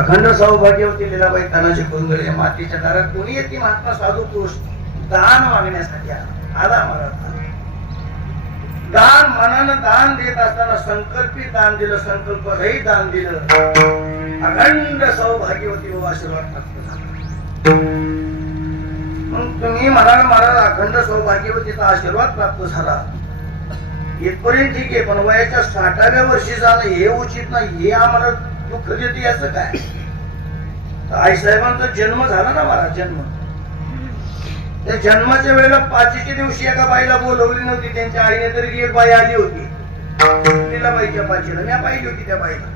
अखंड सौभाग्यवती लीलाबाई तानाजी कुंदळे मातीच्या दारात कोणी येते? महात्मा साधू पुरुष दान मागण्यासाठी आला. मला दान मनानं दान देत असताना संकल्पित दान दिलं, संकल्प रहित दान दिलं. अखंड सौभाग्यवती व आशीर्वाद प्राप्त झाला. मग तुम्ही म्हणाल महाराज अखंड सौभाग्यवतीचा आशीर्वाद प्राप्त झाला, इथपर्यंत ठीक आहे, पण वयाच्या 60व्या वर्षी जाणं हे उचित नाही. हे आम्हाला दुःख देते. याचं काय? आईसाहेबांचा जन्म झाला ना महाराज, जन्म. त्या जन्माच्या वेळेला 5च्या दिवशी एका बाईला बोलवली नव्हती. त्यांच्या आईने तरी एक बाई आली होती लीलाबाईच्या 5ला. मी पाहिली होती त्या बाईला.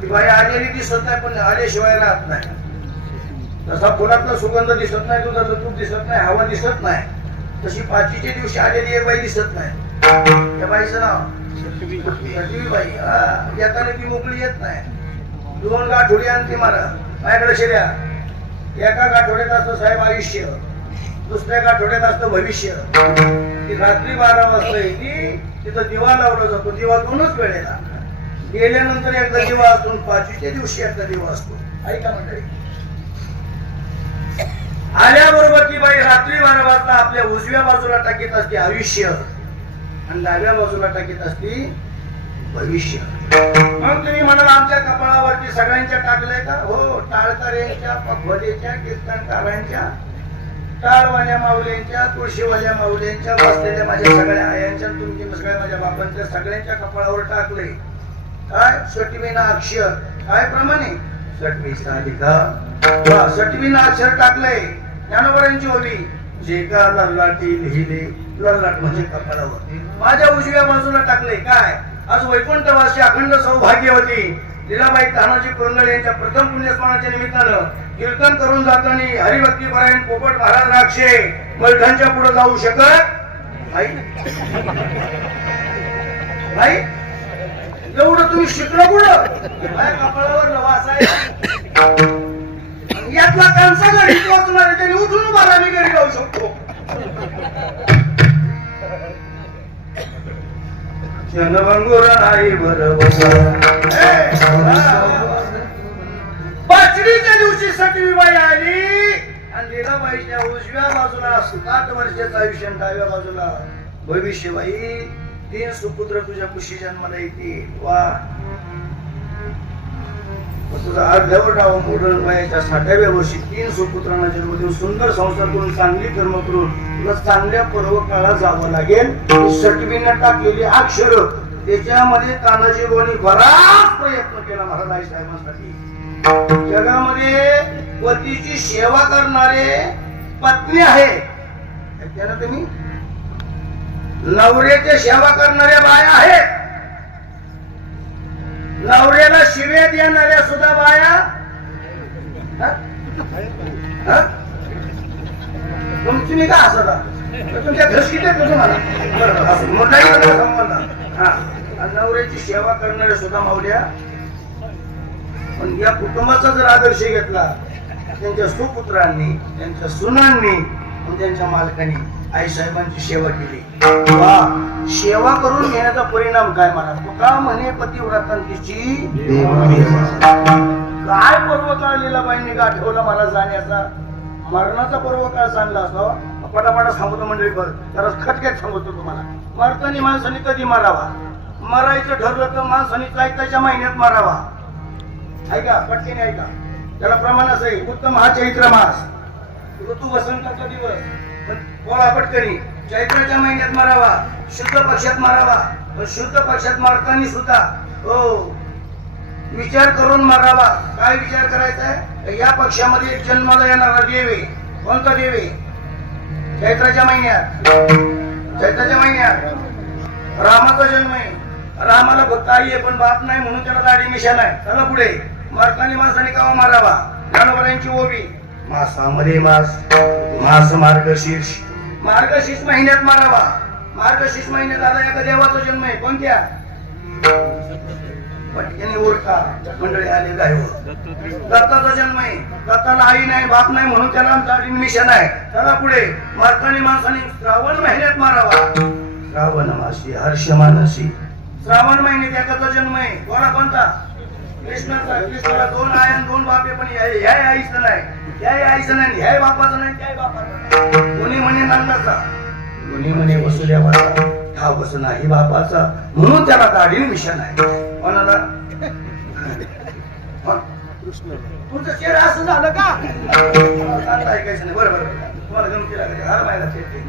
ती बाई आलेली दिसत नाही, पण आल्याशिवाय राहत नाही. जसा फुलातला सुगंध दिसत नाही, दुधाचं तूप दिसत नाही, हवा दिसत नाही, तशी 5च्या दिवशी आलेली एक बाई दिसत नाही. त्या बाईचं नाव बाई. येताना ती मोकळी येत नाही. 2 गाठोडी आणते मला माझ्याकडे शिर्या. एका गाठोड्यात असतं साहेब आयुष्य, दुसऱ्या गाठोड्यात असतं भविष्य. ती रात्री 12 वाजता येते, तिथं दिवा लावला जातो. दिवा 2च वेळेला, गेल्यानंतर एकदा दिवा असतो, 5च्या दिवशी एकदा दिवा असतो. ऐका मंडळी, आल्याबरोबर ती बाई रात्री 12 वाजता आपल्या उजव्या बाजूला टाकीत असते आयुष्य आणि डाव्या बाजूला टाकीत असते भविष्य. मग तुम्ही म्हणाल आमच्या कपाळावरती सगळ्यांच्या टाकलंय का? हो, टाळकऱ्यांच्या, पखवलेच्या, कीर्तनकारांच्या, टाळवाल्या माऊल्यांच्या, तुळशीवाल्या माऊल्यांच्या, बसलेल्या माझ्या सगळ्या आयांच्या, तुमच्या सगळ्या माझ्या बापांच्या सगळ्यांच्या कपाळावर टाकलंय. काय? सटवीना अक्षर. काय प्रमाणे? सटवी साधिका. 7वीना अक्षर टाकलंय. ज्ञानोबरांची ओवी, जे का लल्लाटी लिहिले, लल्लाट म्हणजे कपाळावर. माझ्या उजव्या बाजूला टाकले. काय? आज वैकुंठवासी अखंड सौभाग्यवती लीलाबाई तानाजी कुंदळे यांच्या प्रथम पुण्यस्मरणाच्या निमित्तानं कीर्तन करून जाताना हरिभक्ती परायण पोपट महाराज राक्षे मलठांच्या पुढे जाऊ शकत आई आई एवढं तुम्ही शिकलं कुठं काय कपाळावर नवास आहे यातला कांसा घरी पोहोचणार त्याने उठून मला मी घरी जाऊ शकतो जनभंगुर आई पाचवीच्या दिवशी सटवी बाई आली आणि लीलाबाईच्या उजव्या बाजूला 7 वर्षाचं आयुष्य डाव्या बाजूला भविष्यबाई 3 सुपुत्र तुझ्या कुशी जन्माला येतील वा तुझा अर्ध्यावर डाव मोडून वयाच्या 60व्या वर्षी 3 सुपुत्रांना जन्म देऊन सुंदर संसार करून चांगली कर्म करून तुला चांगल्या पर्व काळात जावं लागेल सटवीनं टाकलेली अक्षर त्याच्यामध्ये तानाजी बोनी बराच प्रयत्न केला महाराज आई साहेबांसाठी जगामध्ये पतीची सेवा करणारे पत्नी आहे त्यानं तुम्ही नवऱ्याची सेवा करणाऱ्या बाया आहेत नवऱ्याला शिव्या देणाऱ्या सुद्धा बाया तुम्ही का असता तुमच्या घरशीत कसं मला नवऱ्याची सेवा करणाऱ्या सुद्धा मावल्या पण या कुटुंबाचा जर आदर्श घेतला त्यांच्या सुपुत्रांनी त्यांच्या सुनांनी त्यांच्या मालकांनी आई साहेबांची सेवा केली सेवा करून घेण्याचा परिणाम काय म्हणा तुका म्हणे पतिव्रतांची काय पर्वकाळ लीलाबाईंनी गाठवला मला जाण्याचा मरणाचा पर्वकाळ चांगला असतो पटापटा सांगतो मंडळी बघ जरा खटक्यात सांगतो तुम्हाला मरतानी माणसाने कधी मारावा मरायचं ठरलं तर माणसाने चैत्राच्या महिन्यात मारावा ऐका पटकेने ऐका त्याला प्रमाण असं आहे उत्तम हा चैत्र मास ऋतू वसंताचा दिवस बोला पटकनी चैत्राच्या महिन्यात मारावा शुद्ध पक्षात मारावा शुद्ध पक्षात मारताना सुद्धा हो विचार करून मारावा काय विचार करायचा आहे या पक्षामध्ये जन्माला येणारा देव आहे कोणता देव आहे चैत्राच्या महिन्यात रामाचा जन्म आहे रामाला फक्त आई आहे पण बाप नाही म्हणून त्याला दाढी मिशन आहे चला पुढे मारतानी माणसाने कावा मारावा ज्ञानोबरांची ओवी मासामध्ये मास मार्गशीर्ष महिन्यात मारावा मार्गशीर्ष महिन्यात आला एका देवाचा जन्म आहे कोणत्या पटक्याने ओळखा मंडळी आले काय दत्ताचा जन्म आहे दत्ताला आई नाही बाप नाही म्हणून त्याला दाढी मिशन आहे चला पुढे मारतानी माणसाने श्रावण महिन्यात मारावा श्रावण मासी हर्ष मानसी श्रावण महिन्यात एकाचा जन्म आहे कोणा कोणता कृष्णाला 2 आई आणि 2 बाप आहे पण ह्या आईचं नाही त्या आईचं नाही ह्या बापाचं नाही त्या बापाचं कोणी म्हणे नंदाचा कोणी म्हणे वसुदेवाचा हा वस नाही बापाचा म्हणून त्याला दाढी मिशन आहे कोणाला तुमचं चेहरा असं झालं का ऐकायचं नाही बरोबर तुम्हाला गमती लागली हर मायला चेहरे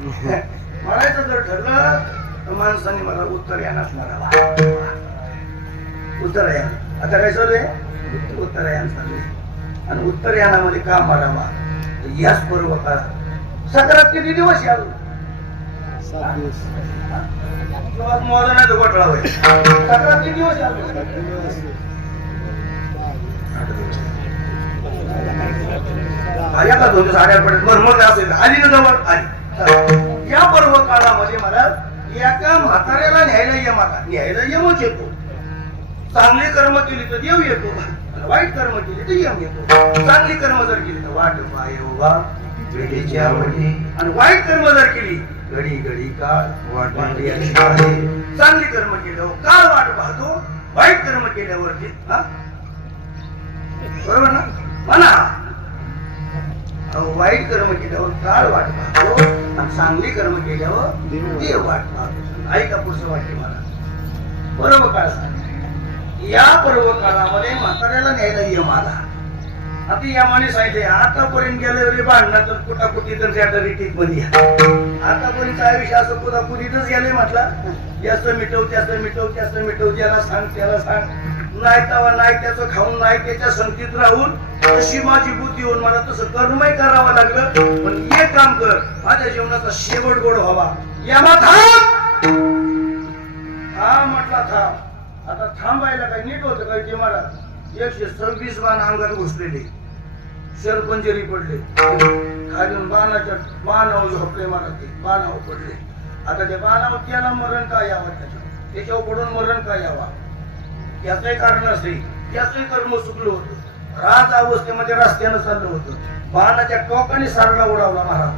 म्हणायचं जर ठरलं तर माणसाने मला उत्तरयानाच मारावा उत्तरयान आता काय चालू आहे उत्तरायण चालू आहे आणि उत्तरयानामध्ये का मारावा याच पर्व काळ सकारात किती दिवस याल 7 दिवस मोजा नाही तो घोटाळा होईल सकारात किती दिवस याल आल्या का 2 दिवस आड्या पडत मग असेल आली ना जवळ आली या पर्व काळामध्ये मला एका म्हाताऱ्याला न्यायला यमच येतो चांगली कर्म केली तर देव येतो वाईट कर्म केली तर यम येतो चांगली कर्म जर केली तर वाट पायोबा वेळेच्या वडी आणि वाईट कर्म जर केली घडी घडी काळ वाट चांगली कर्म केल्यावर काळ वाट पाहतो वाईट कर्म केल्यावरती बरोबर ना म्हणा वाईट कर्म केल्यावर काळ वाट पाहतो आणि चांगली कर्म केल्यावर देव वाट पाहतो ऐका पुढचं वाक्य मला बरोबर काळ सांग या पर्व काळामध्ये म्हाताऱ्याला न्यायला यम आला आता यमाने सांगितले आतापर्यंत गेले रे भांडणार तर कुटाकुटी तर त्या रिटीक मध्ये आतापर्यंत आयुष्य असं कुटाकुटीतच गेले म्हटलं याचं मिटव ज्याला सांग त्याला सांग नाही तवा नाही त्याचं खाऊन नाही त्याच्या संगतीत राहून तशी माझी बुद्धी होऊन मला तसं कर्मही करावं लागलं पण एक काम कर माझ्या जीवनाचा शेवट गोड व्हावा यमा थांब म्हटला थांब आता थांबायला काही नीट होतं काय ते मला 126 बाण अंगात घुसलेले शरपंजरी पडले खालून बाणावर झोपले मला ते बाणावर पडले आता ते बाणावत्याला मरण का यावं त्याच्यावर पडून मरण का यावा याचंही कारण असते त्याचंही कर्म चुकलं होतं राज अवस्थेमध्ये रस्त्यानं चाललं होतं बाणाच्या टोकाने सारडा उडावला महाराज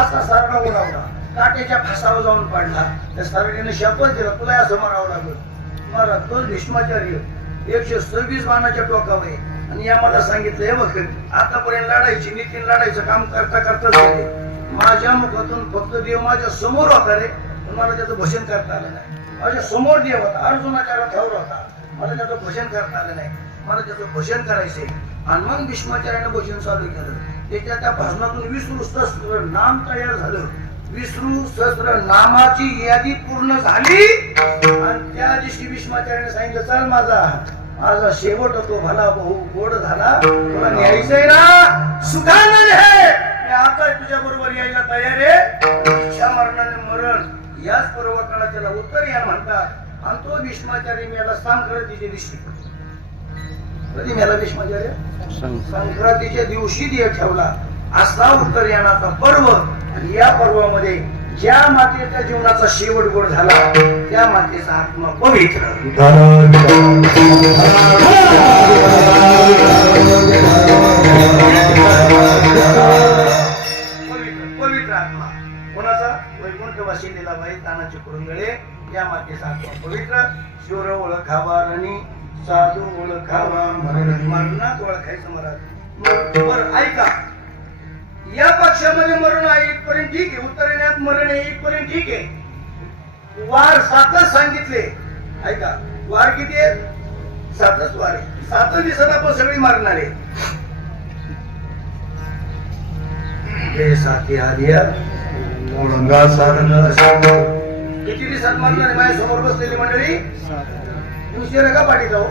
असा सारडा उडावला काट्याच्या फासावर जाऊन पडला त्या सारडीने शपथ दिला तुला असं मारावं लागलं महाराज तो भीष्माचार्य 126 बाणाच्या टोकावर आहे आणि आम्हाला सांगितलं हे बघ आतापर्यंत लढायची नितीन लढायचं काम करता करताच गेले माझ्या मुखातून फक्त देव माझ्या समोर होता रे पण मला त्याचं भजन करता आलं नाही माझ्या समोर देव होता अर्जुनाच्या रथावर होता मला त्याचं भजन करता आलं नाही मला त्याचं भजन करायचंय आणि मग भीष्माचार्यानं भजन चालू केलं त्याच्या त्या भजनातून 20 सहस्त्र नाम तयार झालं 20 सहस्त्र नामाची यादी पूर्ण झाली आणि त्या दिवशी भीष्माचार्याने सांगितलं चल माझा शेवट होतो भला बहु गोड झाला तुला न्यायचंय ना सुखानंद आहे मी आता तुझ्या बरोबर यायला तयार आहे इच्छा मरणाने मरण याच पर्वकाला त्याला उत्तर या म्हणतात आणि तो भीष्माचार्य मेला संक्रांतीच्या दिवशी कधी मेला भीष्माचार्य संक्रांतीच्या दिवशी देह ठेवला असा उत्तर यानाचा पर्व आणि या पर्वामध्ये ज्या मातेच्या जीवनाचा शेवट गोड झाला त्या मातेचा आत्मा पवित्र पवित्र आत्मा कोणाचा वैकुंठवासी लीलाबाई तानाचे कुरुंगळे या मातेचा आत्मा पवित्र शिवर ओळखावा आणि साधू ओळखावा मरणात ओळखायचं महाराज बरं ऐका या पक्षामध्ये मरण आहे इथपर्यंत ठीक आहे उत्तरेण्यात मरण आहे इथपर्यंत ठीक आहे वार 7च सांगितले ऐका वार किती आहेत 7च वार आहे 7 दिवसात आपण सगळी मारणार आहे हे साथी आलिया ओळंगा साधन किती दिवसात मारणार आहे माझ्या समोर बसलेली मंडळी उशिरा का पाठी जाऊ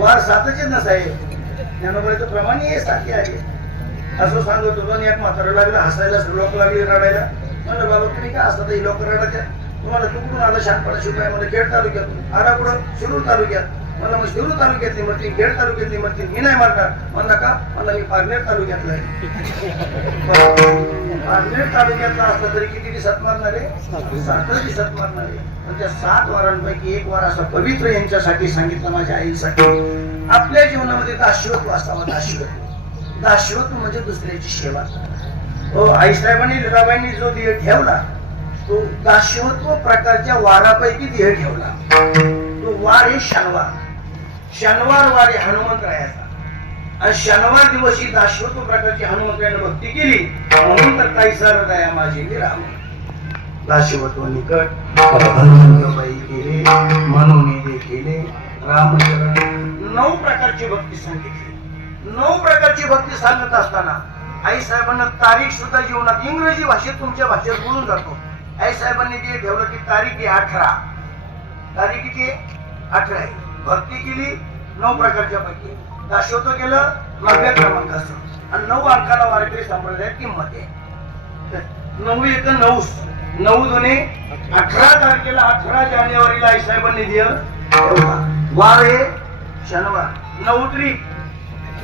वार 7च नसाय ज्ञानोबाईचं प्रमाण हे साथी आहे असं सांगत होतो आणि एक म्हातारा लागला हसायला लोक लागले रडायला म्हणलं बाबा तुम्ही काय असतात ही लोक रडायच्या तुम्हाला कुठून आलं शहाणपणा शिकाय मला खेड तालुक्यात आला कुठं शिरूर तालुक्यात मला मग शिरूर तालुक्यातली म्हणते खेड तालुक्यातली म्हणते मी नाही मारणार म्हणला का म्हणला मी पारनेर तालुक्यातला आहे पारनेर तालुक्यातला असला तरी किती दिवसात मारणार आहे 7 दिवसात मारणार आहे पण त्या 7 वारांपैकी एक वार असा पवित्र यांच्यासाठी सांगितलं माझ्या आईसाठी आपल्या जीवनामध्ये दास्यत्व असावा दास्यत्व म्हणजे दुसऱ्याची सेवा हो आईसाहेबांनी लीलाबाईंनी जो देह ठेवला तो दास्यत्व प्रकारच्या वारापैकी देह ठेवला तो वार हे शनिवार वार हे हनुमंतरायाचा आणि शनिवार दिवशी दास्यत्व प्रकारची हनुमंतरायाने भक्ती केली म्हणून तर काही सरदया माझी मी राम दास्यत्व निकट हनुमंतबाई केले मनोनिधे केले रामचरण 9 प्रकारची भक्ती सांगितली 9 प्रकारची भक्ती सांगत असताना आई साहेबांना तारीख सुद्धा जीवनात इंग्रजी भाषेत तुमच्या भाषेत बोलून जातो आई साहेबांनी जे ठेवलं की तारीख आहे 18 तारीख किती 18 आहे भक्ती केली 9 प्रकारच्या पैकी दास्यत्व केलं 9व्या क्रमांकाचं आणि 9 अंकाला वारकरी संप्रदायात किंमत आहे 9 एक 9 9 दोन्ही 18 तारखेला 18 जानेवारीला आई साहेबांनी दिलं वार हे शनिवार 9 तारीख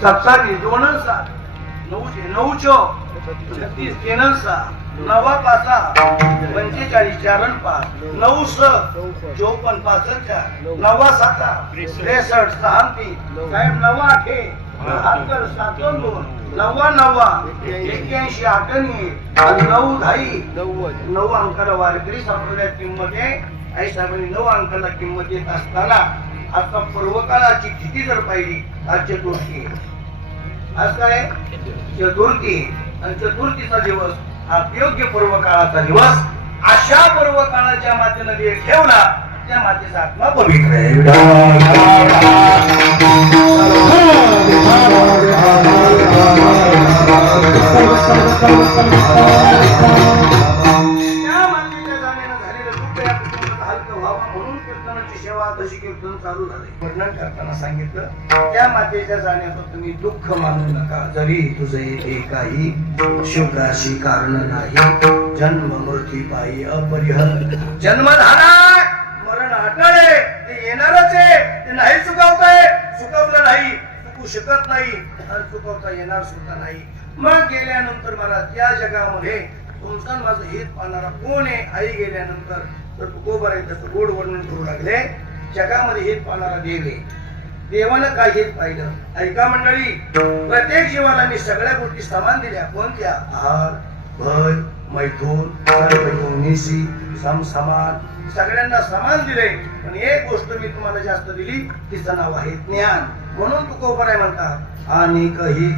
27 2 7 9 चौक 36 3 6 9 5 45 4 5 9 7 54 65 9 7 63 36 साहेब 9 8 72 72 9 9 81 98 9 10 9 अंकाला वारकरी संप्रदायात किंमत आहे आई साहेबांनी 9 अंकाला किंमत देत असताना आता पर्वकाळाची स्थिती जर पाहिली आज चतुर्थी आज काय चतुर्थी आणि चतुर्थीचा दिवस हा योग्य पर्वकाळाचा दिवस अशा पर्वकाळाच्या मातेनं देह ठेवला त्या मातेचा आत्मा पवित्र आहे त्या मातेच्या जाण्यानं झालेलं दुःख या कुटुंबात हलकं व्हावं म्हणून कीर्तनाची सेवा तशी कीर्तन चालू झाले वर्णन करताना सांगितलं त्या मातेच्या जाण्याचं तुम्ही दुःख मानू नका जरी तुझे येते काही शुभराशी कारण नाही जन्म मृत्यू पायी अपरिहर जन्म झालाय मरण अटळे ते येणारच आहे ते नाही चुकवलं नाही चुकू शकत नाही आणि चुकवता येणार सुद्धा नाही मग गेल्यानंतर मला त्या जगामध्ये तुमचा आणि माझं हित पाहणारा कोण आहे आई गेल्यानंतर, तर तुकोबराय त्याचं गोड वर्णन करू लागले. जगामध्ये हित पाहणारा देव आहे. देवानं काय हित पाहिलं ऐका मंडळी. प्रत्येक जीवाला मी सगळ्या गोष्टी समान दिल्या. कोणत्या? आहार, भय, मैथून, निशी, समसमान, सगळ्यांना समान दिले. पण एक गोष्ट मी तुम्हाला जास्त दिली, तिचं नाव आहे ज्ञान. म्हणून तुकोबराय म्हणतात आणि काही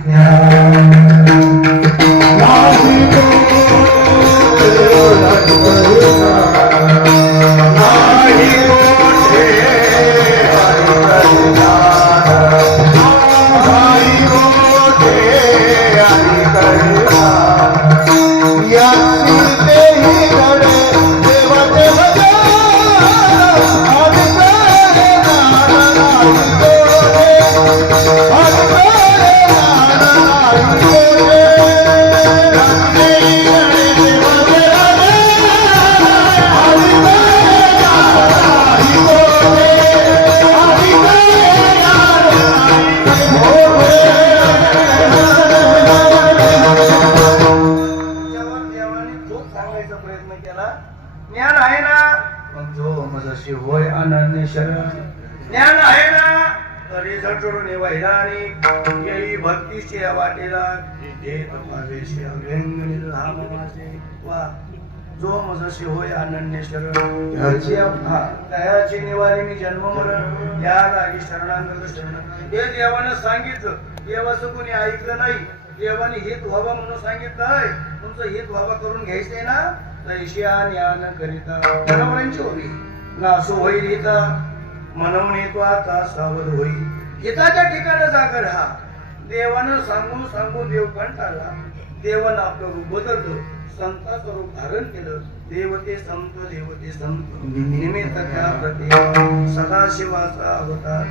ज्ञान आहे ना, मग जो मजशी होय अनन्य शरण. ज्ञान आहे ना, तरी झटडून वैराणी येई भक्तीची वाटेला जे तपावेशी अव्यंग निर्धामाचे. वा, जो मजशी होय अनन्य शरण त्याची निवारी मी जन्म मरण या लागी शरणांगत शरण. हे देवानं सांगितलं. देवाचं कोणी ऐकलं नाही. देवाने हित व्हावं म्हणून सांगितलंय. तुमचं हित व्हावं करून घ्यायचंय ना, तैशिया ज्ञान करिता जनावरांची होई नासो होईल हिता म्हणून येतो आता सावध होईल. हिताच्या ठिकाणी जागर हा. देवानं सांगून सांगून देव कंटाळला. देवानं आपलं रूप बदललं, संताचं रूप धारण केलं. देवते संत निमित्त त्या प्रती सदाशिवाचा अवतार,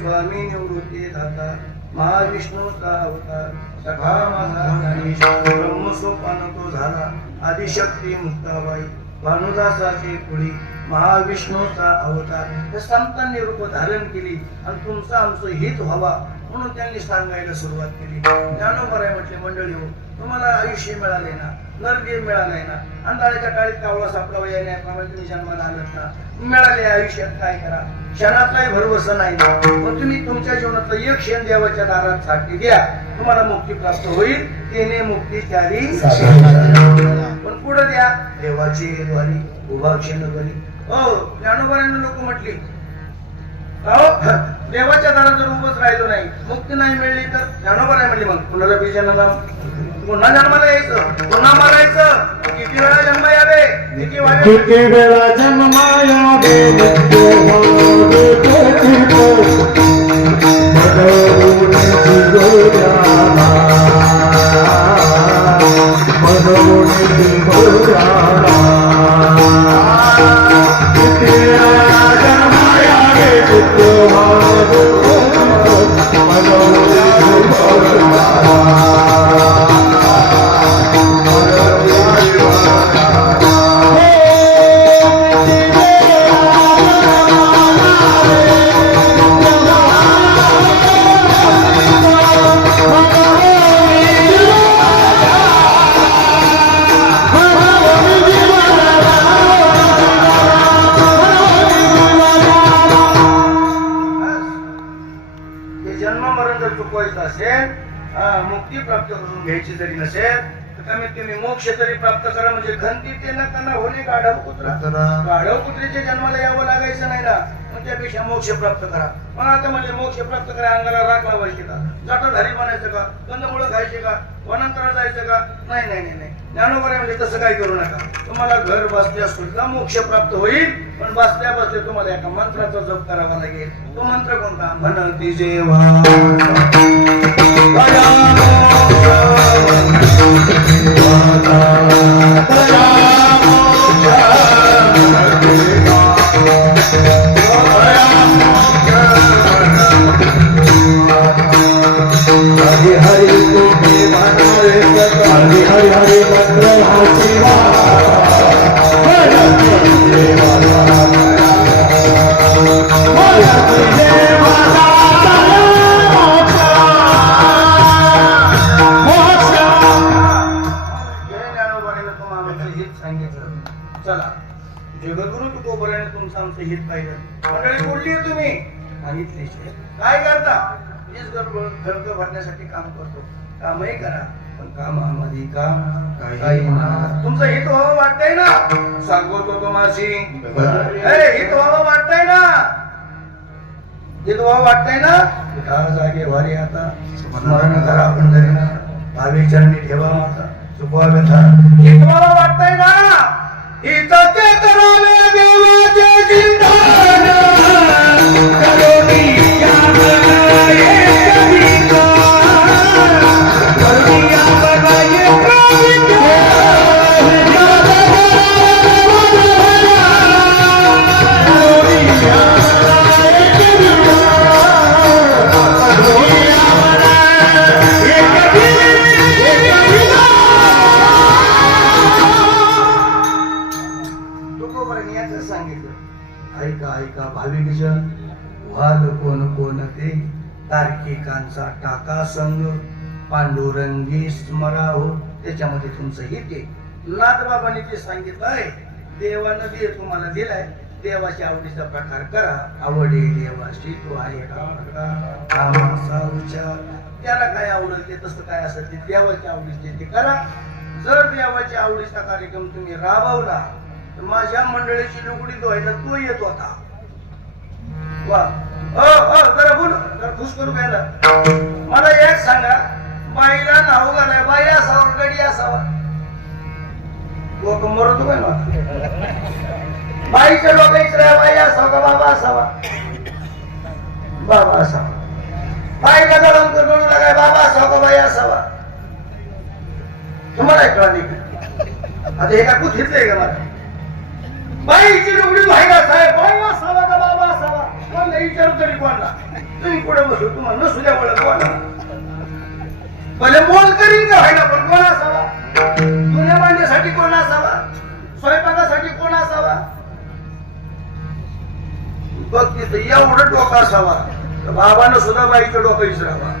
स्वामी निवृत्ती दाता, महाविष्णूचा अवतार, सखा माझा गणेश, ब्रह्मसोपान तो झाला, आदिशक्ती मुक्ताबाई, भानुदासाची कुळी, महाविष्णूचा अवतार. संतांनी रूप धारण केली आणि तुमचं आमचं हित व्हावा म्हणून त्यांनी सांगायला सुरुवात केली. ज्ञानोबराय म्हटले, मंडळी हो, तुम्हाला आयुष्य मिळाले ना, नरदेव मिळालाय ना, अंधाळ्याच्या काळीत कावळा सापडावा याप्रमाणे तुम्ही जन्माला आलात ना, मिळाले आयुष्यात काय करा. क्षणाचाही भरवसा नाही ना, पण तुम्ही तुमच्या जीवनातलं एक क्षण देवाच्या दारात साठी द्या, तुम्हाला मुक्ती प्राप्त होईल. तेने मुक्ती चारी पण पुढे द्या देवाची द्वारी उभा क्षण करी. हो, ज्ञानोबरायांना लोक म्हटली, देवाच्या दारात जर उभंच राहिलो नाही, मुक्ती नाही मिळली तर. ज्ञानोबराय म्हणली, मग पुनरपी जन्म, पुन्हा जन्माला यायचं, पुन्हा मरायचं. किती वेळा जन्म यावे, किती वेळा जन्म मुक्ती प्राप्त करून घ्यायची जरी नसेल तर कमीत कमी मोक्ष तरी प्राप्त करा. म्हणजे घंटी त्यांना त्यांना होणे गाढव कुत्र्याच्या जन्माला यावं लागायचं नाही ना, मग त्यापेक्षा मोक्ष प्राप्त करा. पण आता म्हणजे मोक्ष प्राप्त करा, अंगाला राख लावायची का, जाटाधारी बनायचं का, कंदमुळं खायचे का, वनांतरात जायचं का? नाही नाही नाही नाही. ज्ञानोबराय म्हणजे तसं काही करू नका. तुम्हाला घर बसल्या सुद्धा मोक्ष प्राप्त होईल, पण बसल्या बसल्या तुम्हाला एका मंत्राचा जप करावा लागेल. तो मंत्र कोणता? म्हणती जेव्हा हरि हरि हरि हरि मंत्र शिवा चला जगद्गुरु तुकोबराने तुमचं आमचं हित पाहिलं. मंडळी कुठली आहे तुम्ही? सांगितलीच आहे. काय करता? हीच गडबड भरण्यासाठी काम करतो. कामही करा पण कामामध्ये काम काही म्हणा. तुमचं हित व्हावं वाटतंय ना? सांगतो तुम्हाशी हित व्हावं वाटतंय ना? हित व्हावं वाटतंय ना? त्या जागे वारी आता स्मरण करा आपण घरी ना. भावी चरणी ठेवा माता चुकवा व्यथा. हित व्हावं वाटतंय ना? हिताचे करावे देवाचे चिंतन करोनी या बनाये कविता करोनी या बनाये कविता ऐका ऐका भाविकजन व्हाल कोण कोण ते तार्किकांचा टाका संग पांडुरंगी स्मराहो. त्याच्यामध्ये तुमचं हित आहे. नाथबाबांनी ते सांगितलंय. देवानं ते तुम्हाला दिलाय. देवाच्या आवडीचा प्रकार करा. आवडी देवाशी तो आहे का कामाचा विचार. त्याला काय आवडेल ते तसं काय असेल ते देवाच्या आवडीचे ते करा. जर देवाच्या आवडीचा कार्यक्रम तुम्ही राबवला माझ्या मंडळीची लुगडी धुवायला तो येत होता. वा जरा बोल जरा खुश करू घ्यायला. मला एक सांगा बाईला नाव घालाय बाई असावा गडी असावा? मरतो काय ना बाईच्या डोक्या इचरा बाई असावा का बाबा असावा? बाबा असावा. बाईला गरम करून लागाय बाबा असावा का बाई असावा? तुम्हाला एक कळली आता हे का कुठ घेतलंय का मला? बाईची लुगडी व्हायला साहेब बाई असावा का बाबा असावा? कोणला विचारू तरी कोणला तुम्ही पुढे बसू तुम्हाला नसू द्या बोला कोणला भले मोल करीन का व्हायला पण कोण असावा? जुन्या मांडण्यासाठी कोण असावा? स्वयंपाकासाठी कोण असावा? बघ तिथं एवढं डोकं असावा तर बाबानं सुद्धा बाईचं डोकं विसरावा.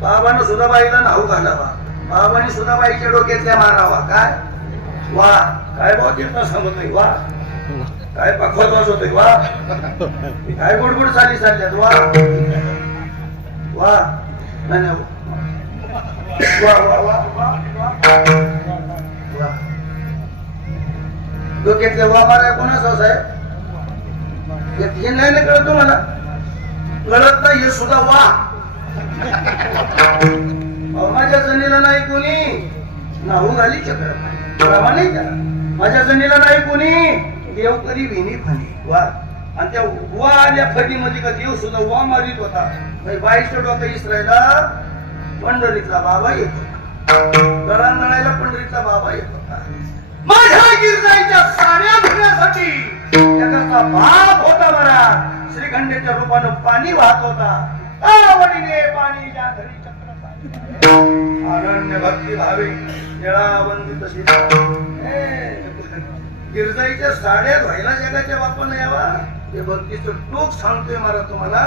बाबानं सुद्धा बाईला नाव घालावा. बाबाने सुद्धा बाईच्या डोक्यातल्या मारावा. काय वा काय भाऊ तिथं सांगत नाही. वा काय पखवत वाजवतोय. वा काय गोडगोड चाली चालल्यात. वा वा नाही वा वा वा वा डोक्यातले वा मारा कोणाचा साहेब? हे नाही ना कळत तुम्हाला? कळत नाही हे सुद्धा वा. माझ्या जणीला नाही कोणी नाहू घाली चक्र नाही का? माझ्या जणीला नाही कोणी देव कधी विनी फणी. वा आणि त्या वा आल्या फणीमध्ये का देव सुद्धा वा मारित होता. बाईचं डोकं इसरायला पंढरीतला बाबा येत होता. गळांगळायला पंढरीतला बाबा येत होता. माझ्या गिरजाईच्या साड्या धुण्यासाठी त्याचा भाव होता बरा. श्रीखंडेच्या रूपानं पाणी वाहत होता. आवडीने पाणी ज्या घरी चक्र अनन्य भक्ती भावे निळावंदित गिरजाईच्या साड्या धुवायला जगाच्या बापानं यावा. ते भक्तीचं टोक सांगतोय मला तुम्हाला.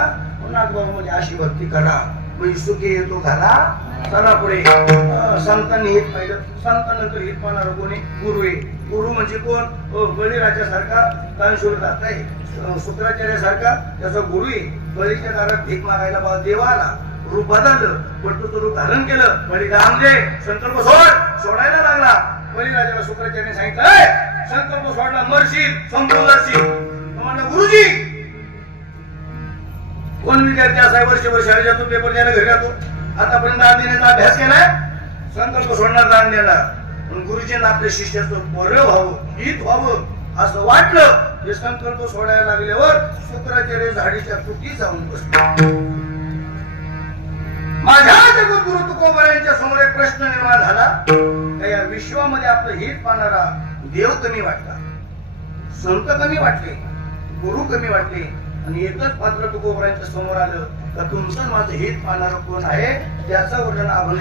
नाथबाबा म्हणजे अशी भक्ती करा म्हणजे सुखी येतो घरा. चला पुढे संतांनी हित पाहिलं. संतांनंतर हित पाहणार कोणी? गुरु आहे. गुरु म्हणजे कोण? बळीराजासारखा कानशूर जात आहे. शुक्राचार्यासारखा त्याचा गुरु आहे. बळीच्या दारात भीक मागायला बाबा देवाला रूप बदललं पण तो रूप धारण केलं. बळी रामदे संकल्प सोडायला लागला. बळीराजाला शुक्राचार्याने सांगितलं संकल्प सोडला मरशील संपून जाशील. म्हणलं गुरुजी कोण विद्यार्थी असा वर्षभर शाळेत जातो पेपर द्यायला घरी जातो आतापर्यंत दान देण्याचा अभ्यास केलाय. संकल्प सोडणार दान देणार. पण गुरुजींना आपल्या शिष्याचं बरं व्हावं हित व्हावं असं वाटलं. हे संकल्प सोडायला लागल्यावर शुक्राचार्य झाडीच्या तुटी जाऊन बसले. माझ्या जगद्गुरु तुकोबरायांच्या समोर एक प्रश्न निर्माण झाला. या विश्वामध्ये आपलं हित पाहणारा देव कमी वाटला, संत कमी वाटले, गुरु कमी वाटले आणि एकच पात्र तुकोबरायांच्या समोर आलं तर तुमचं माझं हित पाहणार कोण आहे त्याचं वर्णन अभंग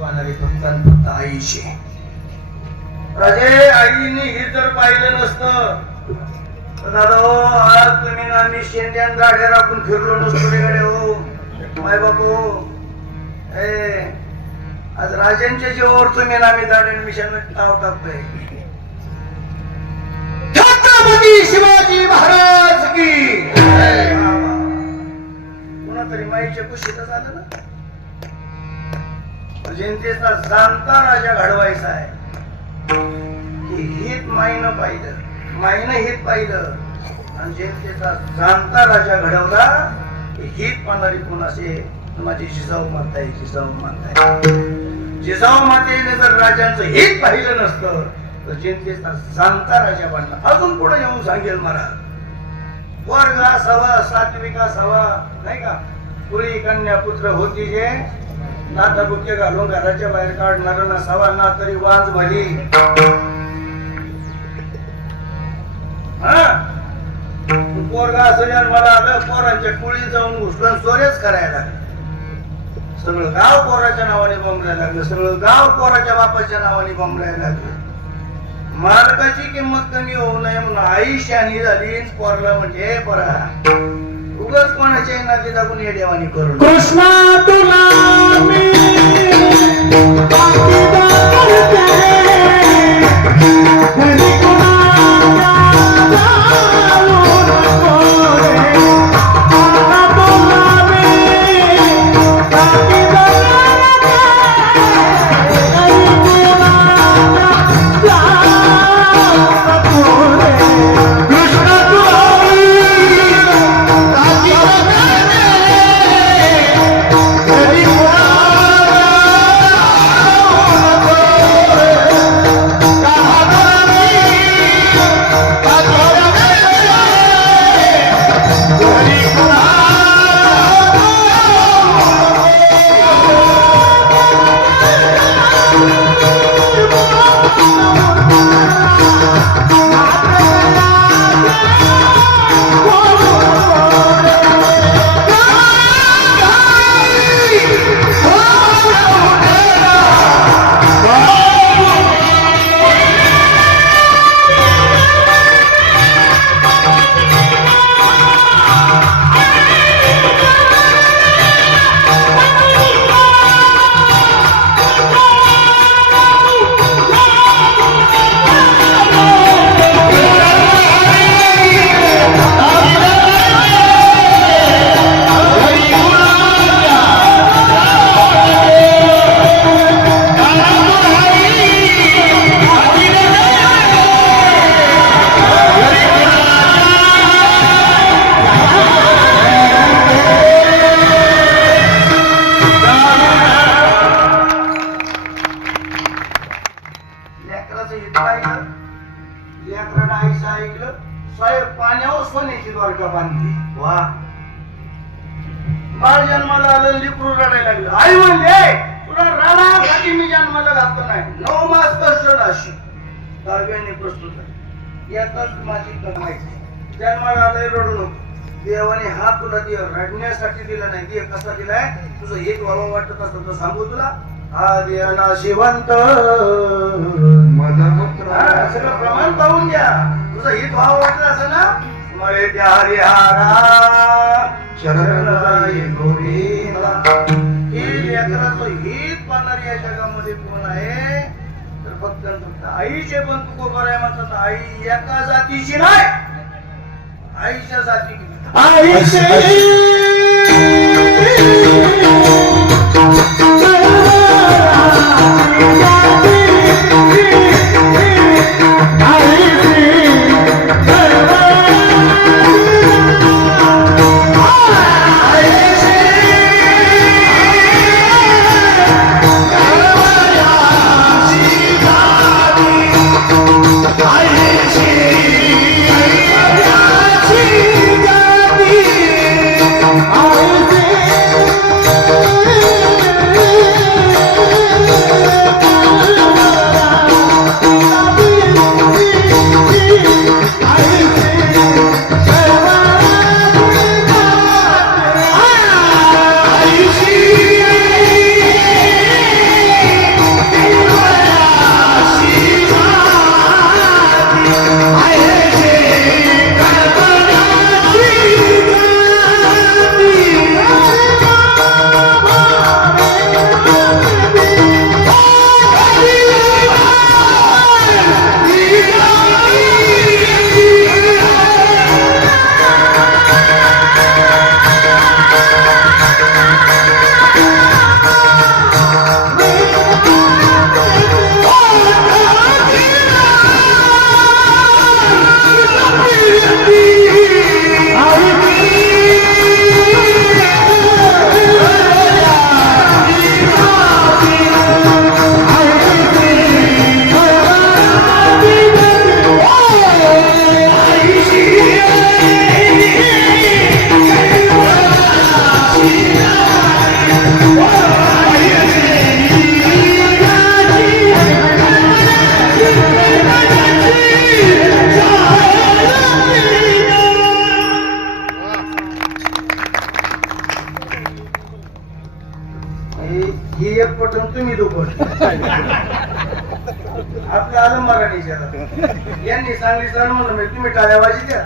वाहणारी फक्त आणि फक्त आईची. राजे आईने हे जर पाहिलं नसतं तर दादा हो आज तुम्ही ना आम्ही शेंड्यान गाड्या राखून फिरलो नसतो रे गडे हो माय बापू. आज राजांच्या जीवावर तुम्ही ना आम्ही दाड्यान मिशन नाव टाकतोय. छत्रपती शिवाजी महाराज की कुणातरी माईच्या कुशीतच आलं ना. जनतेचा जाणता राजा घडवायचा आहे. हित माईनं पाहिलं, माईनं हित पाहिलं आणि जनतेचा जाणता राजा घडवला. हित पाहणारी कोण असे माझी जिजाऊ माता आहे. जिजाऊ माता आहे. जिजाऊ मातेने जर राजांचं हित पाहिलं नसतं तर जनतेचा जाणता राजा बनला. अजून पुढे येऊन सांगेल मला वर्ग असावा सात्विक असावा नाही का. पुरी कन्या पुत्र होती जे नाता बुके घालून घराच्या बाहेर काढणार नसावा ना तरी वाज भली. पोरगा असं मला आलं पोरांच्या टोळी जाऊन घुसलं चोऱ्याच करायला लागलं. सगळं गाव पोराच्या नावाने बोंबलायला लागलं. सगळं गाव पोराच्या बापाच्या नावाने बोंबलायला लागलं. मालकाची किंमत कमी होऊ नये म्हणून आई शानी झाली. पोरला म्हणजे परा उगाच कोणाच्या नाती लागून ये देवानी करून. कृष्णा तुला मी पाण्यावर सोन्याची द्वारका बांधली. वा बाळ जन्माला आलं लिकरू रडायला लागलं. आई म्हणले तुला रडासाठी मी जन्माला घातलं नाही. 9 मास कष्ट नाशी दहाव्याने प्रस्तुत यातच माझी कमायची. जन्माला आलंय रडू नको. देवाने हा तुला रडण्यासाठी दिला नाही. देव कसा दिलाय तुझं एक व्हावं वाटत असतं तर सांगू तुला. आदि अनाशिवंत सगळं प्रमाण पाहून घ्या. तुझं हित व्हावं वाटत असं ना मरे त्या हरिहारा शरण जाई गोविंदा. ही लेकराचं हित पाहणारी या जगामध्ये कोण आहे तर फक्त आईचे पण तू कोबर आहे म्हणतात. आई एका जातीची नाही आईच्या जाती आपल्या आलं मराठीच्या यांनी सांगली सण म्हणून मी तुम्ही टाळ्या वाजल्या